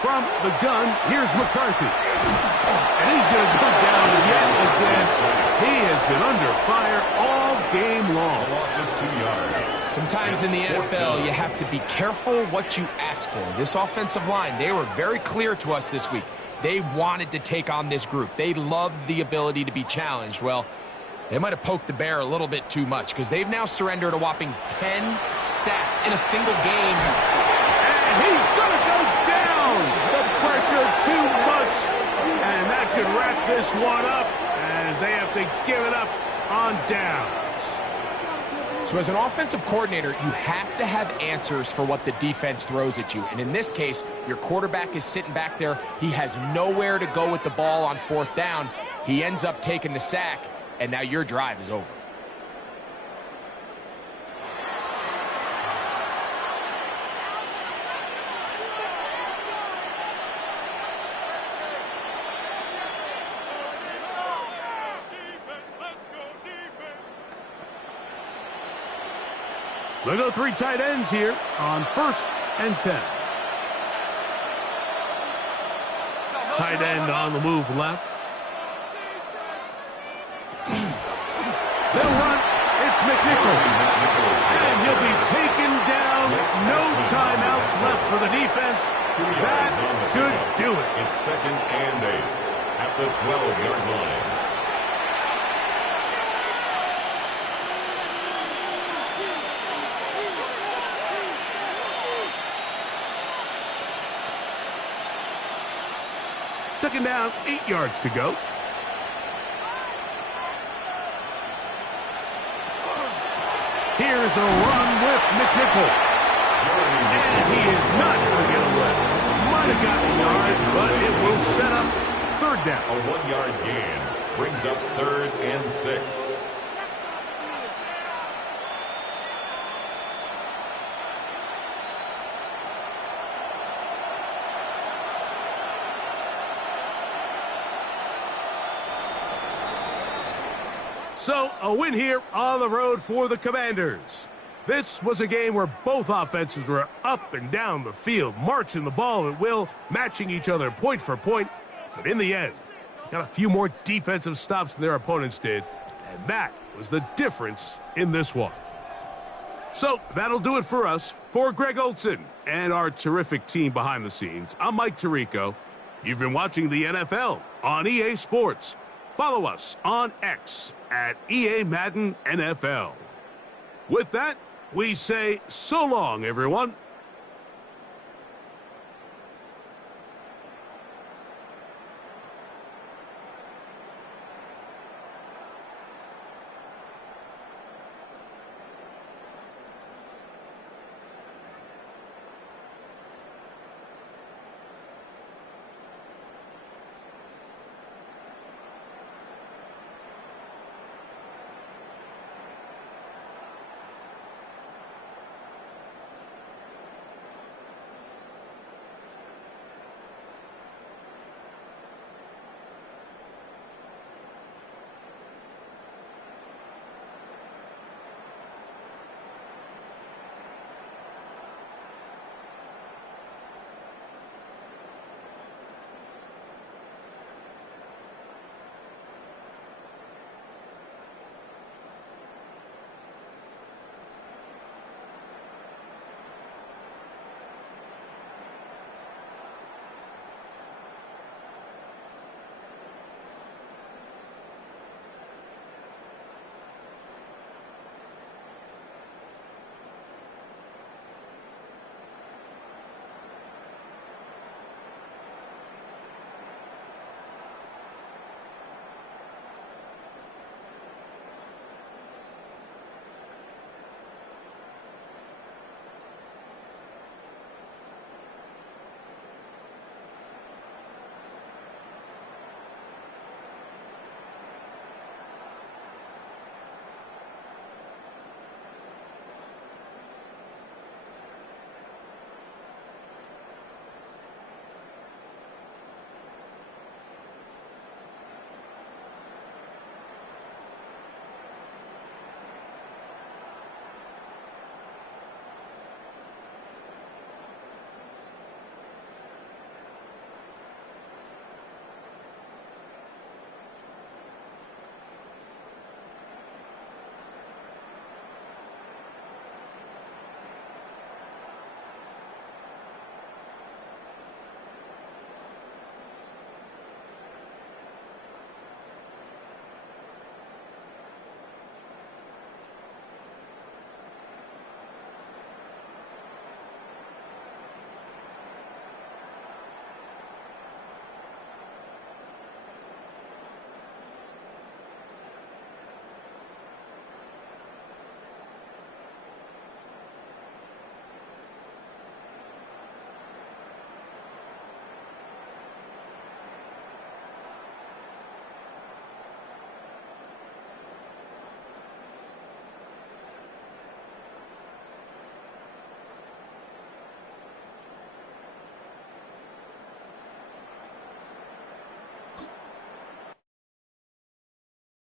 From the gun, here's McCarthy. And he's going to go down yet again. He has been under fire all game long. A loss of 2 yards. Sometimes in the NFL, you have to be careful what you ask for. This offensive line, they were very clear to us this week. They wanted to take on this group. They loved the ability to be challenged. Well, they might have poked the bear a little bit too much because they've now surrendered a whopping 10 sacks in a single game. And he's going to go down. The pressure too much. And that should wrap this one up as they have to give it up on downs. So as an offensive coordinator, you have to have answers for what the defense throws at you. And in this case, your quarterback is sitting back there. He has nowhere to go with the ball on 4th down. He ends up taking the sack, and now your drive is over. They'll go 3 tight ends here on 1st and 10. Tight end on the move left. They'll run. It's McNichol. And he'll be taken down. No timeouts left for the defense. That should do it. It's 2nd and 8 at the 12-yard line. Second down, 8 yards to go. Here's a run with McNichol. And he is not going to get away. Might have gotten a yard, but it will set up 3rd down. A 1-yard gain brings up 3rd and 6. So, a win here on the road for the Commanders. This was a game where both offenses were up and down the field, marching the ball at will, matching each other point for point. But in the end, got a few more defensive stops than their opponents did, and that was the difference in this one. So, that'll do it for us. For Greg Olson and our terrific team behind the scenes, I'm Mike Tirico. You've been watching the NFL on EA Sports. Follow us on X at EA Madden NFL. With that, we say so long, everyone.